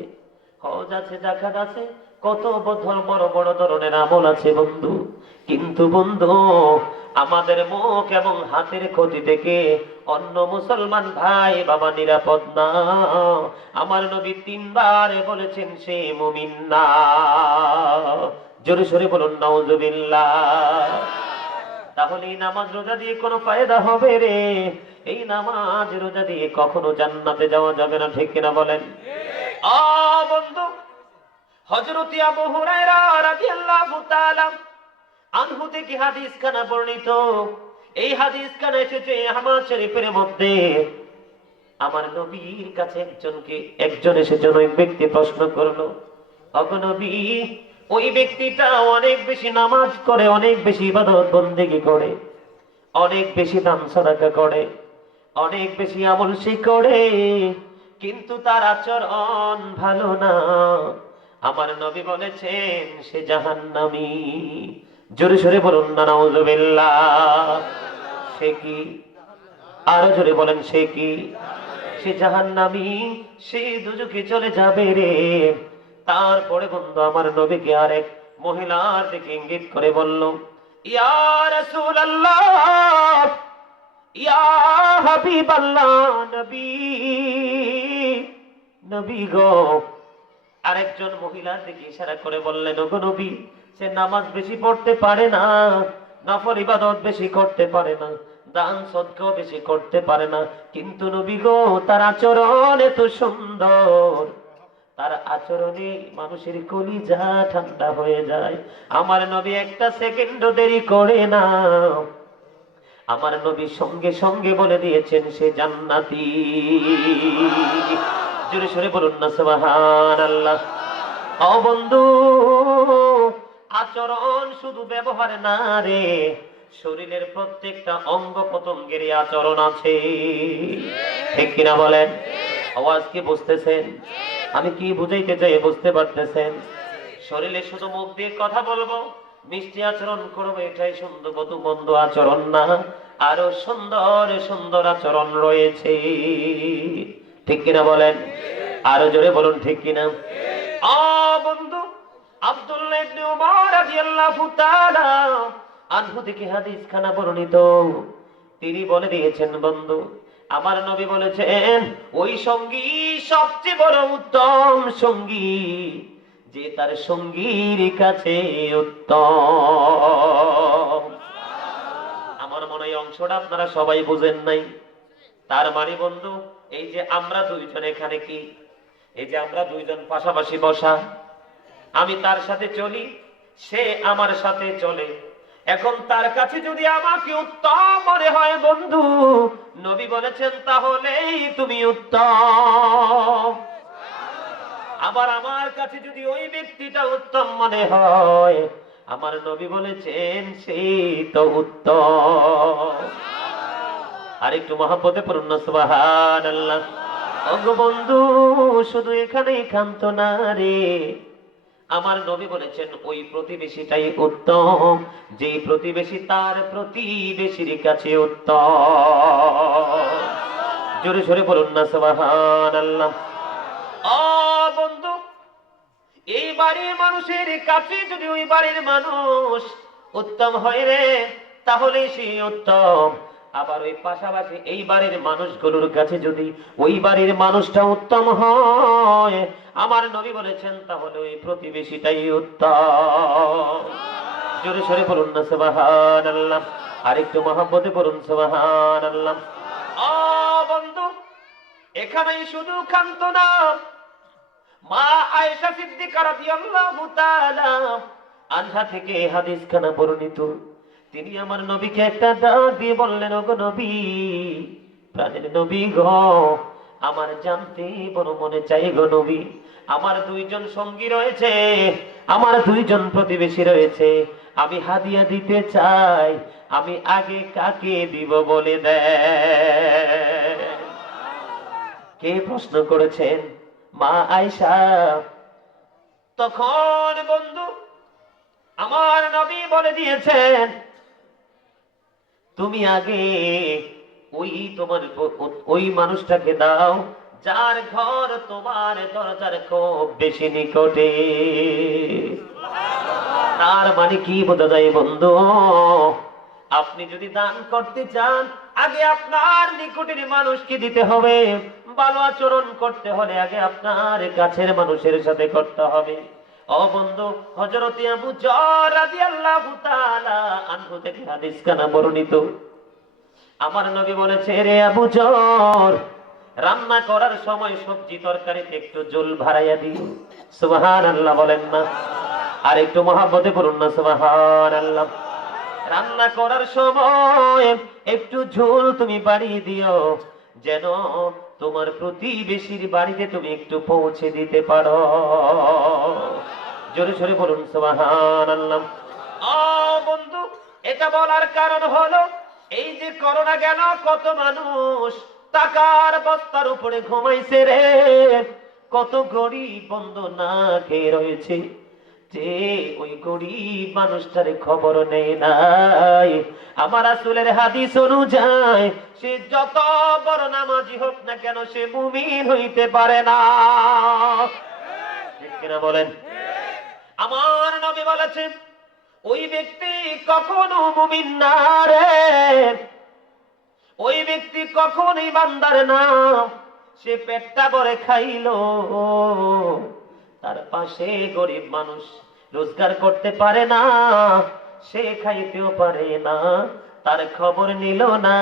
হজ আছে, যাকাত আছে, কত বড় বড় ধরনের আমল আছে বন্ধু, কিন্তু বন্ধু আমাদের মুখ এবং হাতের ক্ষতি থেকে অন্য মুসলমান ভাই বাবা নিরাপদ না। আমার নবী 3 বার বলেছেন সে মুমিন না। জোরে সোরে বলুন নাউজুবিল্লাহ। তাহলে এই নামাজ রোজা দিয়ে কোনো ফায়দা হবে রে? এই নামাজ রোজা দিয়ে কখনো জান্নাতে যাওয়া যাবে না। ঠিক কিনা বলেন? আ বন্ধু, হযরত আবু হুরায়রা রাদিয়াল্লাহু তাআলা আনহু থেকে হাদিস খানা বর্ণিত। এই হাদিস খানা এসেছে আহমদ শরীফের মধ্যে। আমার নবীর কাছে একজন এসে ওই ব্যক্তি প্রশ্ন করলো, ওগো নবী, ওই ব্যক্তিটা অনেক বেশি নামাজ করে, অনেক বেশি ইবাদত বন্দেগী করে, অনেক বেশি দান সাদাকা করে, অনেক বেশি আমল সে করে, কিন্তু তার আচরণ ভালো না। আমার নবী বলেছেন সে জাহান্নামী। জোরে সোরে বলুন না নাউজুবিল্লাহ। সে কি? আরো জোরে বলেন, সে কি? সে জাহান্নামী, সে দুজকে চলে যাবে রে। তারপরে বন্ধু আমার নবীকে আরেক মহিলার দিকে ইঙ্গিত করে বলল, ইয়া রাসূলুল্লাহ, ইয়া হাবিবাল্লাহ, নবী, নবী গো। আরেকজন মহিলার দিকে ইশারা করে বললেন, ওগো নবী, সে নামাজ বেশি পড়তে পারে না, নফল ইবাদত বেশি করতে পারে না, দান সদকা বেশি করতে পারে না, কিন্তু নবী গো তার আচরণ এত সুন্দর, তার আচরণে মানুষের কলিজা ঠান্ডা হয়ে যায়। আমার নবী একটা সেকেন্ডও দেরি করে না, আমার নবী সঙ্গে সঙ্গে বলে দিয়েছেন সে জান্নাতি। জোরে সোরে বলুন না সুবহানাল্লাহ। ও বন্ধু, আচরণ শুধু ব্যবহার না রে, শরীরের প্রত্যেকটা অঙ্গ প্রত্যঙ্গের আচরণ আছে। ঠিক কিনা বলেন? আওয়াজ কি বুঝতেছেন? আমি কি বুঝাইতে চাই বুঝতে পারতেছেন? শরীরে শুধু মুখ দিয়ে কথা বলবো, মিষ্টি আচরণ করবো, এটাই সুন্দর কত মন্দ আচরণ না, আরো সুন্দর সুন্দর আচরণ রয়েছে। ঠিক কিনা বলেন? আরো জোরে বলুন ঠিক কিনা। আ বন্ধু, আব্দুল্লাহ ইবনে উমর রাদিয়াল্লাহু তাআলা আনহু থেকে হাদিস খানা বর্ণিত। তিনি বলে দিয়েছেন বন্ধু, আমার নবী বলেছেন ওই সঙ্গী সবচেয়ে বড় উত্তম সঙ্গী যে তার সঙ্গীর কাছে উত্তম। আমার মনে হয় অংশটা আপনারা সবাই বুঝেন নাই। তার মানে বন্ধু, এই যে আমরা দুইজন এখানে, কি এই যে আমরা দুইজন পাশাপাশি বসা, আমি তার সাথে চলি, সে আমার সাথে চলে, এখন তার কাছে যদি আমাকে উত্তম মনে হয় বন্ধু, নবী বলেছেন তাহলেই তুমি উত্তম। আবার আমার কাছে যদি ওই ব্যক্তিটা উত্তম মনে হয়, আমার নবী বলেছেন সেই তো উত্তম। আর একটু মহব্বতে পড়ুন না সুবহানাল্লাহ। ওগো বন্ধু, শুধু এখানেই ক্ষান্ত না রে, আমার নবী বলেছেন ওই প্রতিবেশীটাই উত্তম যে প্রতিবেশী তার প্রতিবেশীর কাছে উত্তম। জোরে সোরে বলুন না সুবহানাল্লাহ। ও বন্ধু, এই বাড়ির মানুষের কাছে যদি ওই বাড়ির মানুষ উত্তম হয় রে, তাহলে সে উত্তম। আবার ওই পাশাপাশি এই বাড়ির মানুষগুলোর কাছে যদি ওই বাড়ির মানুষটা উত্তম হয়, আমার নবী বলেছেন তাহলে ওই প্রতিবেশীটাই উত্তম। জোরে সোরে বলুন না সুবহানাল্লাহ। আরেকটু মহব্বতে বলুন সুবহানাল্লাহ। ও বন্ধু, এখানেই শুধু ক্ষান্ত না, মা আয়েশা সিদ্দিকা রাদিয়াল্লাহু তাআলা আনহা থেকে হাদিস খানা বর্ণিত। তিনি আমার নবীকে একটা ডাক দিয়ে বললেন, ওগো নবী, প্রাণের নবী গো, আমার জানতে বড় মনে চাই গো নবী, আমার দুইজন সঙ্গী রয়েছে, আমার দুইজন প্রতিবেশী রয়েছে, আমি হাদিয়া দিতে চাই, আমি আগে কাকে দিব বলে দেন। কে প্রশ্ন করেছেন? মা আয়েশা। তখন বন্ধু আমার নবী বলে দিয়েছেন, তুমি আগে ওই মানুষটাকে দাও যার ঘর তোমার দরজার খুব বেশি নিকটে। তার মানে কি বোঝা যায় বন্ধু? আপনি যদি দান করতে চান, আগে আপনার নিকটের মানুষকে দিতে হবে। ভালো আচরণ করতে হলে আগে আপনার কাছের মানুষের সাথে করতে হবে। ও বন্ধু, হযরত আবু যর রাদিয়াল্লাহু তাআলা আনহু থেকে হাদিস কানা বর্ণিত। আমার নবী বলেছে, রে আবু যর, রান্না করার সময় সবজি তরকারিতে একটু ঝোল ভাড়াইয়া দিও। সুবহানাল্লাহ বলেন না? আর একটু মহব্বতে পড়ুন না সুবহানাল্লাহ। রান্না করার সময় একটু ঝোল তুমি বাড়িয়ে দিও, যেন তোমার প্রতিবেশীর বাড়িতে তুমি একটু পৌঁছে দিতে পারো। জোরে জোরে বলুন সুবহানাল্লাহ। বন্ধু, এটা বলার কারণ হলো, এই যে করোনা গেল, কত মানুষ টাকার বস্তার উপরে ঘুমাইছে রে, কত গরিব বন্ধু না খেয়ে রয়েছে, যে ওই গরিব মানুষটার খবর নেই নাই। আমার রাসূলের হাদিস অনুযায়ী সে যত বড় নামাজি হোক না কেন, সে মুমিন হইতে পারে না। ঠিক কিনা বলেন? আমার নবী বলেছেন, ওই ব্যক্তি কখনো মুমিন না রে, ওই ব্যক্তি কখনো ইমানদার না। সে পেটটা ভরে খাইলো, তার পাশে গরিব মানুষ রোজগার করতে পারে না, সে খাইতেও পারে না, তার খবর নিল না,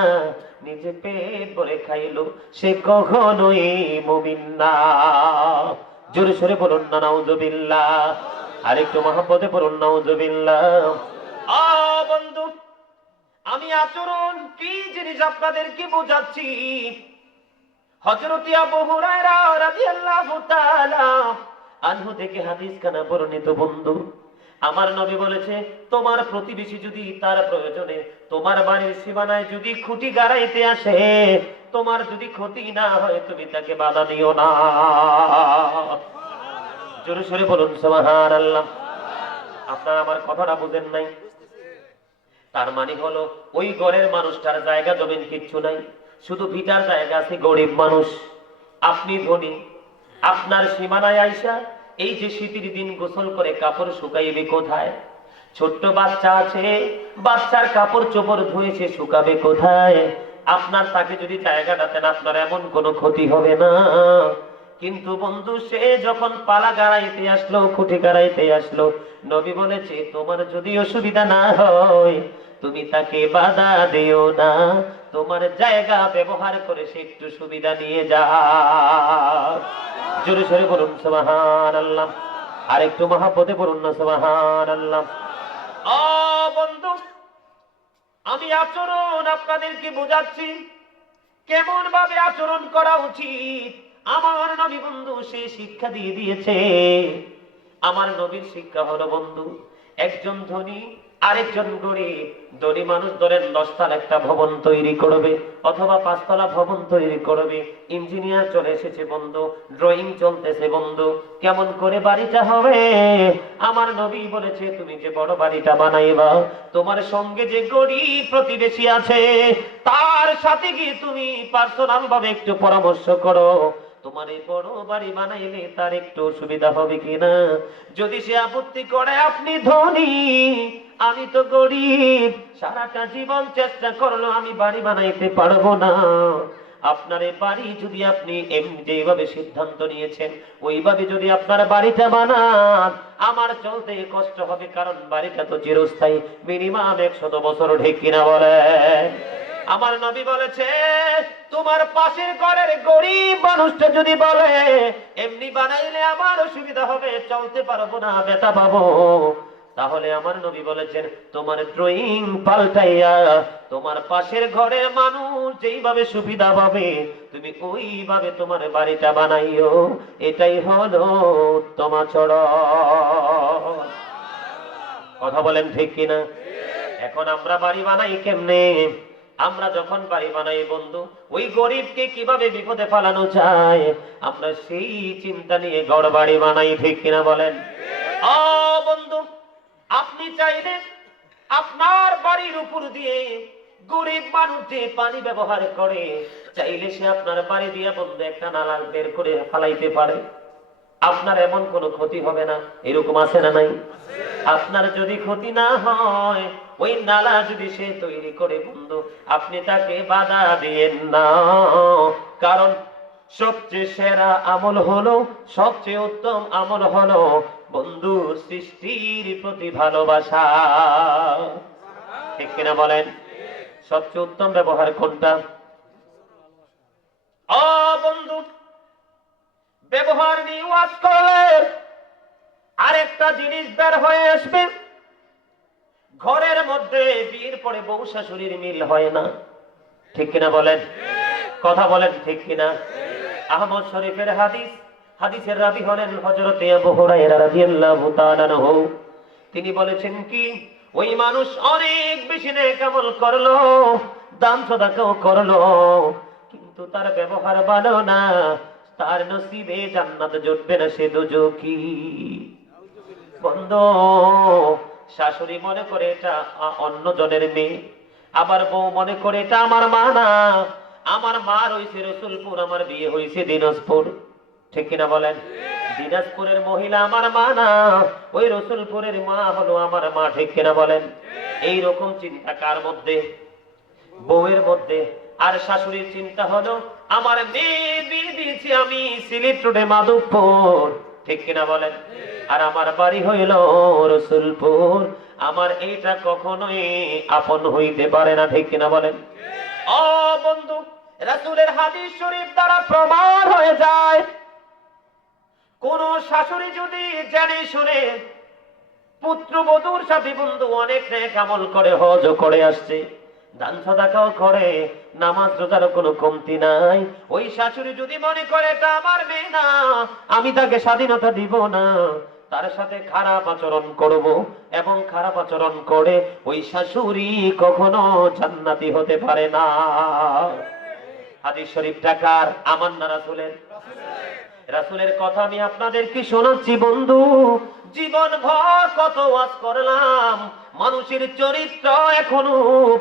নিজে পেট ভরে খাইলো, সে কখনোই মুমিন না। জোরে সোরে বলুন না নাউজুবিল্লাহ। আরেকটু মহব্বতে পড়ুন নাউজুবিল্লাহ। বন্ধু, আমি আচরণ কি জিনিস আপনাদেরকে বোঝাচ্ছি। হযরত আবু হুরায়রা রাদিয়াল্লাহু তাআলা আনহু থেকে হাদিস কানা বর্ণিত। বন্ধু, আমার নবী বলেছে, তোমার প্রতিবেশী যদি তার প্রয়োজনে তোমার বাড়ির সীমানায় যদি খুঁটি গাড়াইতে আসে, তোমার যদি ক্ষতি না হয়, তুমি তাকে বাধা দিও না। জোরে সোরে বলুন সুবহানাল্লাহ। আপনারা আমার কথাটা বুঝেন নাই? তার মানে হলো, ওই ঘরের মানুষটার জায়গা জমিন কিচ্ছু নাই, শুধু ভিটার জায়গা আছে, গরিব মানুষ। আপনি ধনী, আপনার সীমানায় আইসা এই যে শীতের দিন গোসল করে কাপড় শুকাইবে কোথায়? ছোট্ট বাচ্চা আছে, বাচ্চার কাপড় চোপড় ধুয়েছে, শুকাবে কোথায়? আপনার তাকে যদি জায়গাটা দেন, আপনার এমন কোনো ক্ষতি হবে না। কিন্তু বন্ধু, সে যখন পালা গাড়াইতে আসলো, খুঁটি গাড়াইতে আসলো, নবী বলেছে, তোমার যদি অসুবিধা না হয়, তুমি তাকে বাধা দিও না, তোমার জায়গা ব্যবহার করে সে একটু সুবিধা নিয়ে যা। জোরে সোরে বলুন সুবহানাল্লাহ। আর একটু মহব্বতে বলুন না সুবহানাল্লাহ। বন্ধু, আমি আচরণ আপনাদেরকে বোঝাচ্ছি, কেমন ভাবে আচরণ করা উচিত। আমার নবী বন্ধু সে শিক্ষা দিয়ে দিয়েছে। আমার নবীর শিক্ষা হলো বন্ধু, একজন ধনী আরেকজন গরিব। ধনী মানুষ ধরেন 10 তলা একটা ভবন তৈরি করবে, অথবা 5 তলা ভবন তৈরি করবে। ইঞ্জিনিয়ার চলে এসেছে বন্ধু, ড্রয়িং চলতেছে বন্ধু, কেমন করে বাড়িটা হবে। আমার নবী বলেছে, তুমি যে বড় বাড়িটা বানাইবা, তোমার সঙ্গে যে গরিব প্রতিবেশী আছে, তার সাথে গিয়ে তুমি পার্সোনাল ভাবে একটু পরামর্শ করো, তোমার এই বড় বাড়ি বানাইলে তার একটু সুবিধা হবে কিনা। যদি সে আপত্তি করে, আপনি ধনী আমি তো গরিব, সারাটা জীবন চেষ্টা করলো আমি বাড়ি বানাইতে পারবো না, আপনার এই বাড়ি যদি আপনি এমনি যেভাবে সিদ্ধান্ত নিয়েছেন ওইভাবে যদি আপনার বাড়িটা বানান, আমার চলতে কষ্ট হবে, কারণ বাড়িটা তো চিরস্থায়ী, মিনিমাম 100 বছর। ঠিক কিনা বলে? আমার নবী বলেছে, তোমার পাশের ঘরের গরিব মানুষটা যদি বলে, এমনি বানাইলে আমার অসুবিধা হবে, চলতে পারবো না, ব্যথা পাবো, তাহলে আমার নবী বলেছেন, তোমার ড্রয়িং পাল্টাইয়া তোমার পাশের ঘরের মানুষ যেইভাবে সুবিধা পাবে তুমি ওইভাবে তোমার বাড়িটা বানাইও, এটাই হলো উত্তম আচরণ। কথা বলেন ঠিক কিনা? এখন আমরা বাড়ি বানাই কেমনে? আমরা যখন বাড়ি বানাই বন্ধু, ওই গরিবকে কিভাবে বিপদে ফেলানো যায় আমরা সেই চিন্তা নিয়ে ঘর বাড়ি বানাই, ঠিক কিনা বলেন? বন্ধু, আপনি চাইলে আপনার বাড়ির উপর দিয়ে গরিব মানুষ যে পানি ব্যবহার করে, চাইলে সে আপনার বাড়ি দিয়ে বন্ধু একটা নালা বের করে ফালাইতে পারে, আপনার এমন কোনো ক্ষতি হবে না। এরকম আছে না নাই? আপনার যদি ক্ষতি না হয়, ওই নালা যদি সে তৈরি করে বন্ধু, আপনি তাকে বাধা দিয়েন না। কারণ সবচেয়ে সেরা আমল হলো, সবচেয়ে উত্তম আমল হলো বন্ধু সৃষ্টির প্রতি ভালোবাসা, ঠিক কিনা বলেন? সবচেয়ে উত্তম ব্যবহার কোনটা? বন্ধু, ব্যবহার নিয়ে ওয়াজ করলে আরেকটা জিনিস বের হয়ে আসবে, ঘরের মধ্যে বিয়ের পরে বউ শাশুড়ির মিল হয় না, ঠিক কিনা বলেন? কথা বলেন ঠিক কিনা? আহমদ শরীফের হাদিস, হাদিসের রাবি হলেন হযরত আবু হুরায়রা রাদিয়াল্লাহু তাআলা আনহু। তিনি বলেছেন কি, ওই মানুষ অনেক বেশি নেক আমল করলো, দান সদাকাও করলো, কিন্তু তার ব্যবহার ভালো না, তার নসিবে জান্নাত জুটবে না, সে দোজখী। বন্ধু, শাশুড়ি মনে করে এটা অন্য জনের মেয়ে, আবার বউ মনে করে এটা আমার মা না, আমার মা রয়েছে রসুলপুর, আমার বিয়ে হয়েছে দিনাজপুর, ঠিক কিনা বলেন? দিনাজপুরের মহিলা আমার মা না, ওই রসুলপুরের মা হলো আমার মা, ঠিক কিনা বলেন? এইরকম চিন্তা কার মধ্যে? বউয়ের মধ্যে। আর শাশুড়ির চিন্তা হলো, আমার মেয়ে বিয়ে দিয়েছি আমি সিলেট রোডে মাধবপুর, ঠিক কিনা বলেন? আর আমার বাড়ি হইল রসুলপুর, আমার এইটা কখনোই আপন হইতে পারে না, ঠিক কিনা বলেন? বন্ধু, রাসূলের হাদিস শরীফ দ্বারা প্রমাণ হয়ে যায়, কোন শাশুড়ি যদি জেনে শুনে পুত্রবধূর সাথে বন্ধু অনেক নেক আমল করে, হজ করে আসছে, দান সাদাকাও করে, নামাজ রোজার কোনো কমতি নাই, ওই শাশুড়ি যদি মনে করে এটা আমার মেয়ে না, আমি তাকে স্বাধীনতা দিব না, তার সাথে খারাপ আচরণ করব, এবং খারাপ আচরণ করে ওই শাশুড়ি কখনো জান্নাতি হতে পারে না। হাদিস শরীফটা কার? আমার না রাসূলের? রাসূলের কথা আমি আপনাদেরকে শোনাচ্ছি বন্ধু। জীবন ভর কত ওয়াজ করলাম, মানুষের চরিত্র এখনো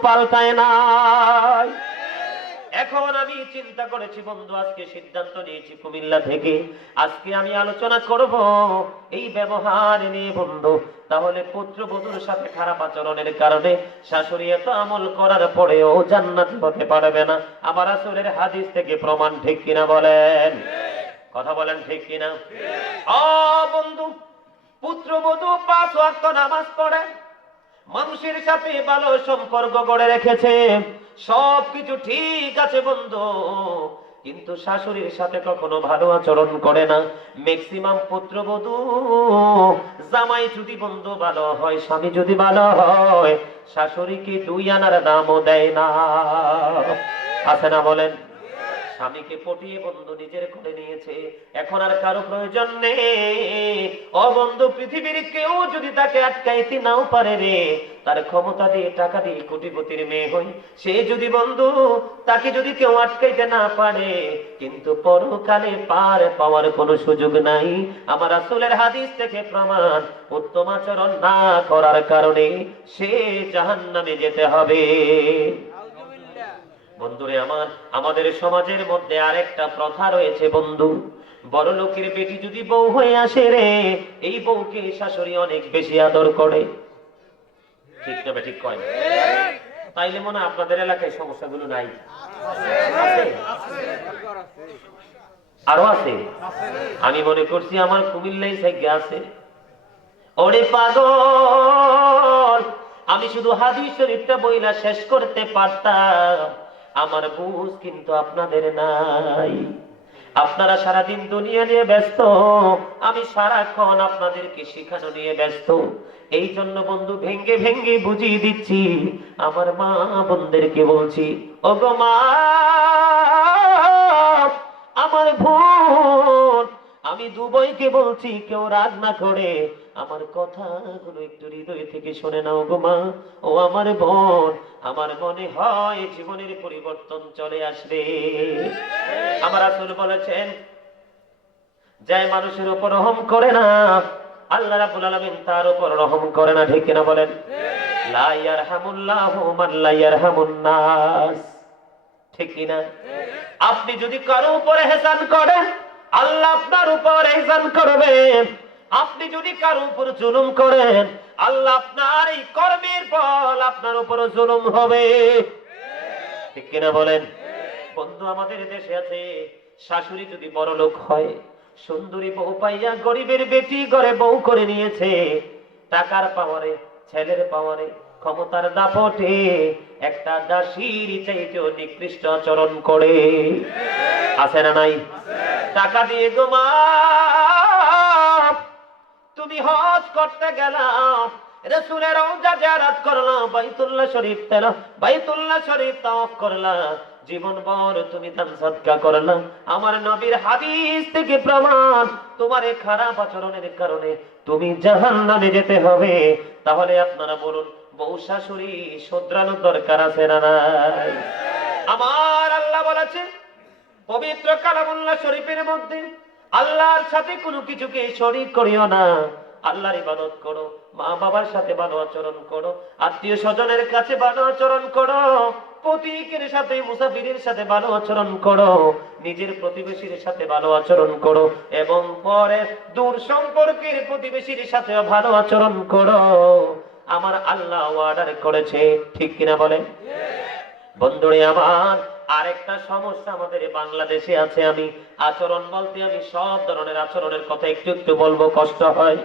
পাল্টায় নাই। এখন আমি চিন্তা করেছি বন্ধু, আজকে সিদ্ধান্ত নিয়েছি কুমিল্লা থেকে আজকে আমি আলোচনা করব এই ব্যবহার নিয়ে বন্ধু। তাহলে পুত্রবধূর সাথে খারাপ আচরণের কারণে শাশুড়ি এত আমল করার পরেও জান্নাতি হতে পারবে না, আমার রাসূলের হাদিস থেকে প্রমাণ, ঠিক কিনা বলেন? কথা বলেন ঠিক কিনা? বন্ধু, পুত্রবধূ 5 ওয়াক্ত নামাজ পড়ে, মানুষের সাথে ভালো সম্পর্ক গড়ে রেখেছে, সবকিছু ঠিক আছে বন্ধু, কিন্তু শাশুড়ির সাথে কখনো ভালো আচরণ করে না। ম্যাক্সিমাম পুত্রবধূ, জামাই যদি বন্ধু ভালো হয়, স্বামী যদি ভালো হয়, শাশুড়িকে 2 আনার দামও দেয় না, আছে না বলেন? স্বামীকে পটিয়ে বন্ধু নিজের করে নিয়েছে, এখন আর কারো প্রয়োজন নেই। বন্ধু, পৃথিবীর কেউ যদি তাকে আটকাইতে নাও পারে রে, তার ক্ষমতা দিয়ে টাকা দিয়ে কোটিপতির মেয়ে হই, সে যদি বন্ধু তাকে যদি কেউ আটকাইতে না পারে, কিন্তু পরকালে পার পাওয়ার কোনো সুযোগ নাই। আমার রাসূলের হাদিস থেকে প্রমাণ, উত্তম আচরণ না করার কারণে সে জাহান্নামে যেতে হবে। বন্ধুরে আমার, আমাদের সমাজের মধ্যে আরেকটা প্রথা রয়েছে বন্ধু, বড় লোকের বেটি যদি বউ হয়ে আসে রে, এই বউকে শাশুড়ি অনেক বেশি আদর করে, ঠিক না? ঠিক কয়? তাইলে মনে হয় আপনাদের এলাকায় সমস্যাগুলো নাই? আরো আছে? আমি মনে করছি আমার কুমিল্লায় থেকে আছে। ওরে পাগল, আমি শুধু হাদিস শরীফটা বইলা শেষ করতে পারতাম, আমার বুঝ কিন্তু আপনাদের নাই। আপনারা সারাদিন দুনিয়া নিয়ে ব্যস্ত, আমি সারাক্ষণ আপনাদেরকে শেখানো নিয়ে ব্যস্ত। এই জন্য বন্ধু ভেঙ্গে ভেঙ্গে বুঝিয়ে দিচ্ছি, আমার মা বোনদেরকে বলছি, ওগো মা, আমার বোন, আমি দুবইকে বলছি কেউ রাগ না করে আমার কথাগুলো একটু হৃদয় থেকে শুনে নাও গো মা। ও আমার বোন, আমার মনে হয় জীবনের পরিবর্তন চলে আসবে। আমার রাসূল বলেছেন, যে মানুষের উপর রহম করে না, আল্লাহ রাব্বুল আলামিন তার উপর রহম করে না। ঠিক কিনা বলেন? লা ইয়ারহামুল্লাহু মান লা ইয়ারহামুন নাস। ঠিক কিনা? আপনি যদি কারো উপর ইহসান করেন, আল্লাহ আপনার উপর ইহসান করবেন। আপনি যদি কারো উপর জুলুম করেন, আল্লাহ আপনার এই কর্মের ফল আপনার উপর জুলুম হবে। ঠিক কিনা বলেন? বন্ধু, আমাদের দেশে আছে, শাশুড়ি যদি বড় লোক হয়, সুন্দরী বউ পাইয়া গরিবের বেটি ঘরে বউ করে নিয়েছে, টাকার পাওয়ারে, ছেলের পাওয়ারে, ক্ষমতার দাপটে একটা দাসীর চাইতেও নিকৃষ্ট আচরণ করে। আছে না নাই? টাকা দিয়ে গো মা, তুমি হজ করতে গেলাম, রাসূলের রওজা জিয়ারত করলাম, বাইতুল্লাহ শরীফ তেলা, বাইতুল্লাহ শরীফ তাওয়াফ করলাম, জীবন ভর তুমি দান সদকা করলাম। আমার নবীর হাদিস থেকে প্রমাণ, তোমার এই খারাপ আচরণের কারণে তুমি জাহান্নামে যেতে হবে। তাহলে আপনারা বলুন, বউ শাশুড়ি শুধরানোর দরকার আছে না নাই? আমার আল্লাহ বলেছেন পবিত্র কালামুল্লাহ শরীফের মধ্যে, আল্লাহর সাথে কোনো কিছুকে শরীক করিও না, আল্লাহর ইবাদত করো, মা বাবার সাথে ভালো আচরণ করো, আত্মীয় স্বজনের কাছে ভালো আচরণ করো, প্রতিবেশীর সাথে, মুসাফিরের সাথে ভালো আচরণ করো, নিজের প্রতিবেশীর সাথে ভালো আচরণ করো, এবং পরে দূর সম্পর্কের প্রতিবেশীর সাথে ভালো আচরণ করো। আমার আল্লাহ অর্ডার করেছে। ঠিক কিনা বলেন? বন্ধুরে আমার, আরেকটা সমস্যা আমাদের বাংলাদেশে আছে। আমি আচরণ বলতে আমি সব ধরনের আচরণের কথা একটু একটু বলবো, কষ্ট হয়?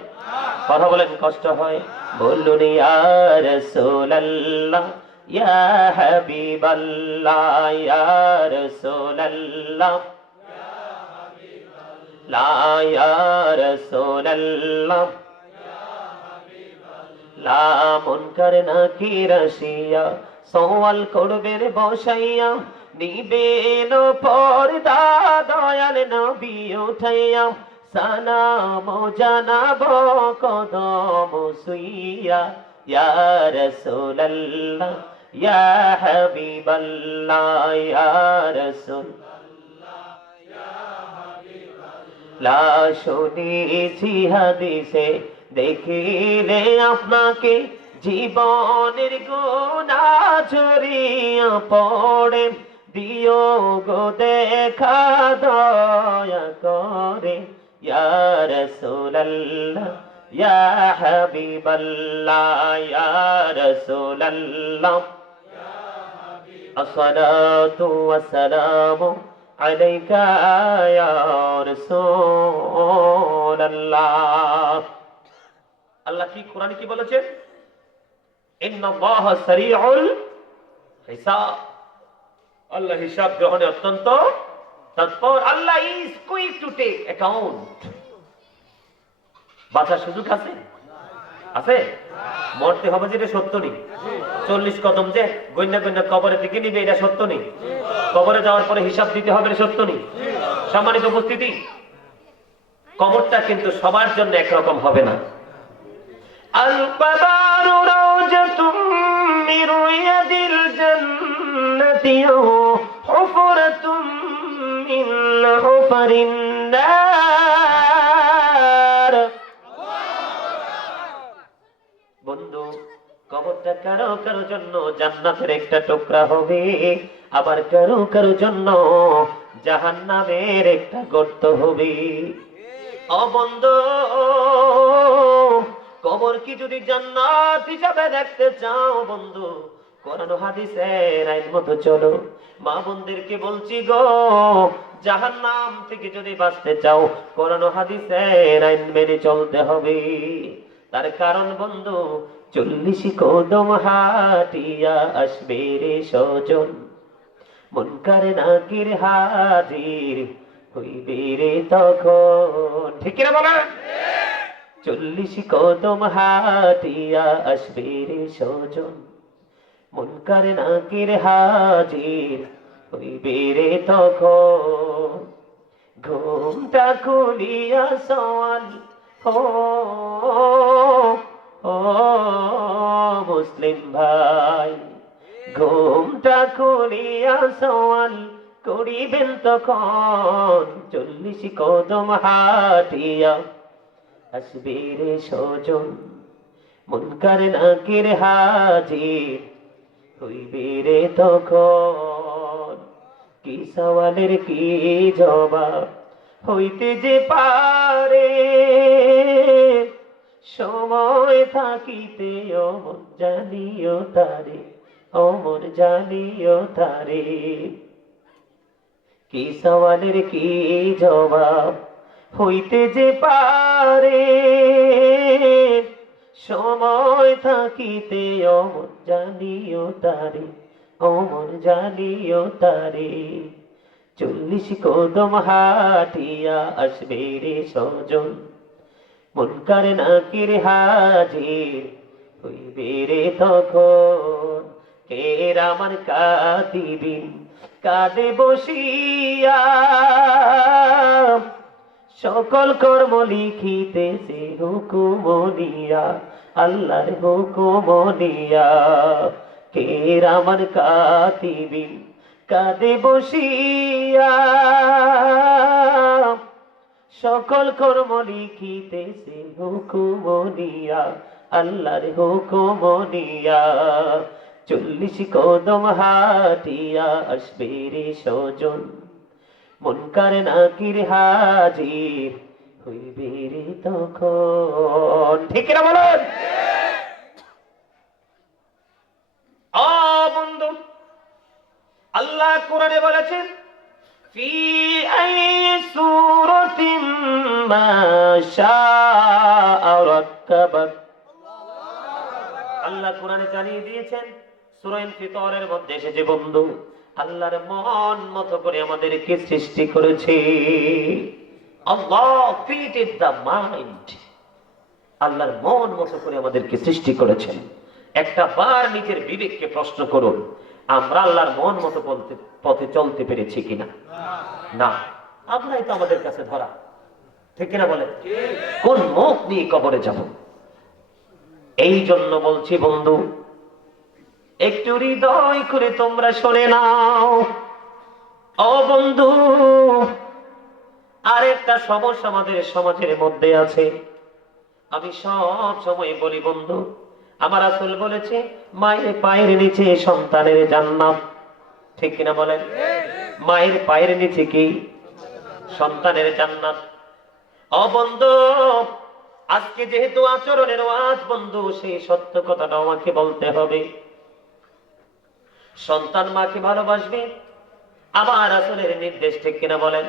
কথা বলেন, কষ্ট হয়? বলুন ইয়া রাসূলুল্লাহ, ইয়া হাবিবাল্লাহ, ইয়া রাসূলুল্লাহ, লা ইয়া রাসূলুল্লাহ, লা মুনকার নাকির আসিয়া সওয়াল করবেন বসাইয়া, নিবেন পর্দা দয়াল নবী উঠাইয়া, সালাম জানাব কদম সুইয়া, ইয়া রাসূলুল্লাহ, ইয়া হাবিবাল্লাহ, ইয়া রাসূল, লা শুনেছি হাদিসে, দেখিলে আপনাকে জীবনের গুনাহ ঝরিয়া পড়ে, দিও গো দেখা দয়া করে, ইয়া রাসূলুল্লাহ, ইয়া হাবিবাল্লাহ, ইয়া রাসূলুল্লাহ, আসসালাতু ওয়াসসালামু আলাইকা ইয়া রাসূলুল্লাহ। আল্লাহ কি কোরআনে কি বলেছেন? ইন্নাল্লাহা সারিউল হিসাব। আল্লাহ হিসাব গ্রহণে অত্যন্ত তৎপর। Allah is quick to take account. বাঁচার সুযোগ আছে? আছে? মরতে হবে যেটা সত্য নেই। 40 কদম যে গন্যা গন্যা কবরের দিকে নিবে, এটা সত্য নেই। কবরে যাওয়ার পরে হিসাব দিতে হবে, এটা সত্য নেই। সম্মানিত উপস্থিতি, কবরটা কিন্তু সবার জন্য একরকম হবে না। القبر روجة من رياض الجنة حفرة من حفر النار। বন্ধু, কবরটা কারো কারো জন্য জান্নাতের একটা টুকরা হবে, আবার কারো কারো জন্য জাহান্নামের একটা গর্ত হবে। ও বন্ধু, কবর কি যদি জান্নাত হিসাবে দেখতে চাও বন্ধু, কোরআন হাদিসের আইন মতো চলো। মা বোনদেরকে বলছি গো, জাহান্নাম থেকে যদি বাঁচতে চাও কোরআন হাদিসের আইন মেনে চলতে হবে। তার কারণ বন্ধু, 40 কদম হাঁটিয়া আসবে রে সজন, মুনকার নাকির হাজির হইবে রে তখন। ঠিক কিনা বলেন? 40 কদম হাটিয়া আসবে রে সজন, মুনকার নাকির হাজির হইবে রে তখন। ঘুমটা খুলিয়া সওয়াল ও ও মুসলিম ভাই, ঘুমটা খুলিয়া সওয়াল করিবেন তখন। 40 কদম হাটিয়া আসবে রে সজন, মুনকার নাকির হাজির হইবে রে তখন। কি সওয়ালের কি জবাব হইতে যে পারে, সময় থাকিতে অমর জানিও তারে, অমর জানিও তারে। কি সওয়ালের কি জবাব হইতে যে পারে, সময় থাকিতে অমর জানিও তারে, অমর জানিও তারে। 40 কদম হাটিয়া আসবে রে সজন, মুনকার নাকির হাজির হইবে রে তখন। কে রামান কাতিবিন কাঁদে বসিয়া, সকল কর্ম লিখিতেছে হুকুম নিয়া, আল্লাহর হুকুম নিয়া। কে রামান কাতিবিন কাঁদে বসিয়া, সকল কর্ম লিখিতেছে হুকুম নিয়া, আল্লাহর হুকুম নিয়া। 40 কদম হাটিয়া আসবে রে সজন, মুনকার নাকির হাজির হইবে রে তখন। ঠিক কিনা বলেন? ও বন্ধু, আল্লাহ কোরআনে বলেছেন ফি আই সূরাতিন মা শাআ রাক্কাবাক। আল্লাহ কোরআনে জানিয়ে দিয়েছেন সূরা ইনফিতরের মধ্যে এসেছে বন্ধু, আল্লাহর মন মতো করে আমাদেরকে সৃষ্টি করেছে। আল্লাহ ক্রিয়েটেড দ্য মাইন্ড, আল্লাহর মন মতো করে আমাদেরকে সৃষ্টি করেছেন। একটা বার নিজের বিবেককে প্রশ্ন করুন, আমরা আল্লাহর মন মতো পথে চলতে পেরেছি কিনা? না, আমরাই তো আমাদের কাছে ধরা। ঠিক কিনা বলেন? কোন মুখ নিয়ে কবরে যাব? এই জন্য বলছি বন্ধু, একটু হৃদয় করে তোমরা শুনে নাও। ও বন্ধু, আরেকটা সমস্যা আমাদের সমাজের মধ্যে আছে। আমি সব সময় বলি বন্ধু, আমার রাসূল বলেছে মায়ের পায়ের নিচে সন্তানের জান্নাত। ঠিক কিনা বলেন? মায়ের পায়ের নিচে কি? সন্তানের জান্নাত। ও বন্ধু, আজকে যেহেতু আচরণের ওয়াজ বন্ধু, সেই সত্য কথাটা আমাকে বলতে হবে। সন্তান মাকে ভালোবাসবে, আমার রাসূলের নির্দেশ। ঠিক কিনা বলেন?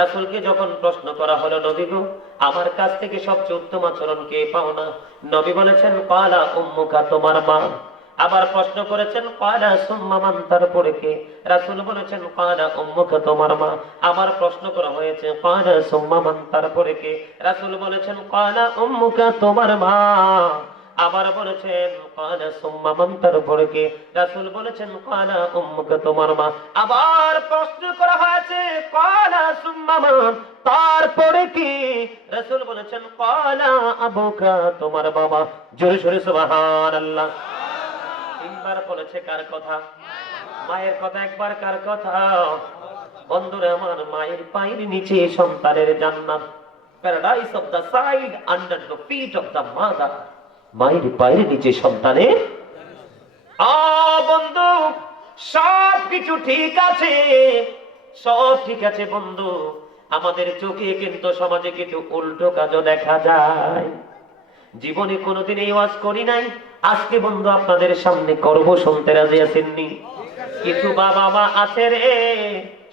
রাসূলকে যখন প্রশ্ন করা হলো, নবী গো, আমার কাছ থেকে সবচেয়ে উত্তম আচরণ কে পাও না? নবী বলেছেন ক্বালা উম্মুকা, তোমার মা। আবার প্রশ্ন করেছেন ক্বালা সুম্মা মান, তারপরে কে? রাসূল বলেছেন ক্বালা উম্মুকা, তোমার মা। আবার প্রশ্ন করা হয়েছে ক্বালা সুম্মা মান, তারপরে কে? রাসূল বলেছেন ক্বালা উম্মুকা, তোমার মা। আবার বলেছেন ক্বালা সুম্মা মান, তারপরে কে? রাসূল বলেছেন ক্বালা উম্মুকা, তোমার মা। আবার প্রশ্ন করা হয়েছে ক্বালা সুম্মা মান, তারপরে কি? রাসূল বলেছেন ক্বালা আবুকা, তোমার বাবা। জোরে জোরে সুবহানাল্লাহ। তিনবার বলেছে কার কথা? মায়ের কথা। একবার কার কথা? বন্ধুরা আমার, মায়ের পায়ের নিচে সন্তানের জান্নাত। Paradise of the child under the feet of the mother. মায়ের পায়ের নিচে সন্তানের। বন্ধু, সব কিছু ঠিক আছে, সব ঠিক আছে বন্ধু। আমাদের চোখে কিন্তু সমাজে কিছু উল্টো কাজও দেখা যায়। জীবনে কোনোদিন এই ওয়াজ করি নাই, আজকে বন্ধু আপনাদের সামনে করব। শুনতে রাজি আছেননি? কিছু বাবা মা আছে রে,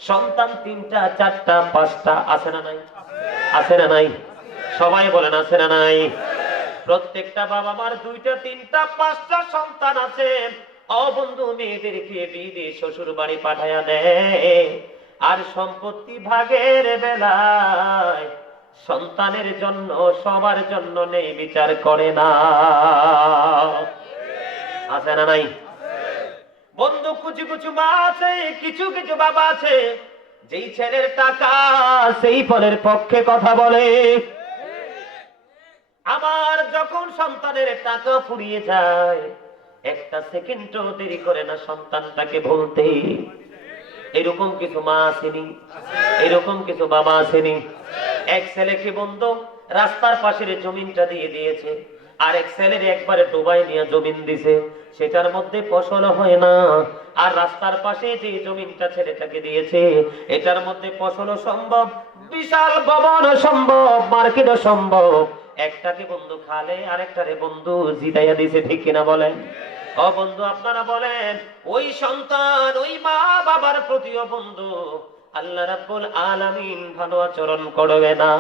সন্তান 3টা 4টা 5টা, আছে না নাই? আছে না নাই? সবাই বলেন আছে না নাই? প্রত্যেকটা বাবা মার 2টা 3টা 5টা সন্তান আছে। ও বন্ধু, মেয়েদেরকে বিয়ে দিয়ে শ্বশুর বাড়ি পাঠায়া দেয়। আর সম্পত্তি ভাগের বেলায় সন্তানের জন্য সবার জন্য নেই বিচার করে না। আছে না নাই? বন্ধু, কিছু কিছু মা আছে, কিছু কিছু বাবা আছে, যেই ছেলের টাকা সেই ফলের পক্ষে কথা বলে। আবার যখন সন্তানের টাকা ফুরিয়ে যায়, একটা সেকেন্ডও দেরি করে না সন্তানটাকে বলতে। এরকম কিছু মা আসেনি? এরকম কিছু বাবা আসেনি? এক ছেলেকে বন্ধু রাস্তার পাশের জমিনটা দিয়ে দিয়েছে, আর এক ছেলের একবারে ডুবাই নিয়ে জমিন দিছে, সেটার মধ্যে ফসল হয় না। আর রাস্তার পাশে যে জমিনটা ছেলেটাকে দিয়েছে, এটার মধ্যে ফসল সম্ভব, বিশাল ভবন সম্ভব, মার্কেট সম্ভব। একটাকে বন্ধু খালে আরেকটারে বন্ধু জিতাইয়া দিছে, ঠিক কিনা বলেন? ও বন্ধু, আপনারা বলেন, ওই সন্তান ওই মা বাবার প্রতিও বন্ধু আল্লাহ রাব্বুল আলামিন ভালো আচরণ করবে না।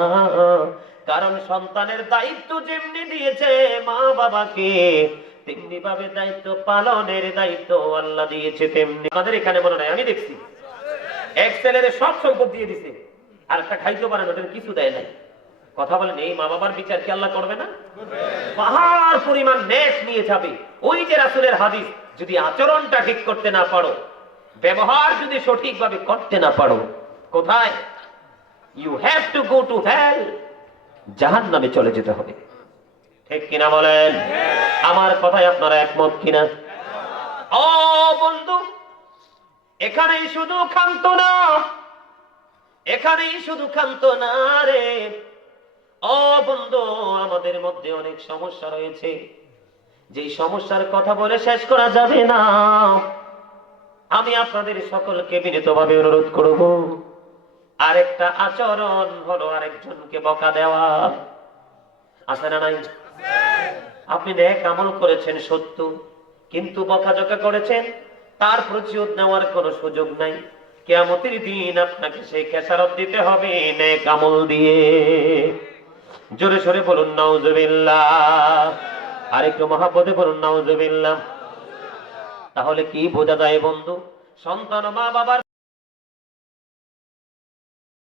কারণ সন্তানের দায়িত্ব যেমনি দিয়েছে মা বাবাকে, তেমনি ভাবে দায়িত্ব পালনের দায়িত্ব আল্লাহ দিয়েছে তেমনি। আমাদের এখানে মনে নাই, আমি দেখছি এক ছেলের সব সম্পদ দিয়ে দিছে, আর একটা খাইতে পারে না, ওটার কিছু দেয় নাই। কথা বলেন, এই মা বাবার বিচার কি আল্লাহ করবে না? পাহাড় পরিমাণ নেক নিয়ে যাবে। ওই যে রাসূলের হাদিস, যদি আচরণটা ঠিক করতে না পারো, ব্যবহার যদি সঠিকভাবে করতে না পারো, কোথায়? You have to go to hell, জাহান্নামে চলে যেতে হবে। ঠিক কিনা বলেন? আমার কথায় আপনারা একমত কিনা? ও বন্ধু, এখানেই শুধু ক্ষান্ত না, এখানেই শুধু ক্ষান্ত না রে। ও বন্ধু, আমাদের মধ্যে অনেক সমস্যা রয়েছে, যে সমস্যার কথা বলে শেষ করা যাবে না। আমি আপনাদের সকলকে বিনীতভাবে অনুরোধ করব, আরেকটা আচরণ হলো আরেকজনকে বকা দেওয়া। আছে না নাই? আপনি নেক আমল করেছেন সত্য, কিন্তু বকাঝকা করেছেন, তার প্রতিশোধ নেওয়ার কোনো সুযোগ নাই। কিয়ামতের দিন আপনাকে সেই খেসারত দিতে হবে নেক আমল দিয়ে। জোরে সোরে বলুন নাউজুবিল্লাহ। আরেকটু মহাব্বতে বলুন নাউজুবিল্লাহ। তাহলে কি বোঝা যায় বন্ধু? সন্তান মা বাবার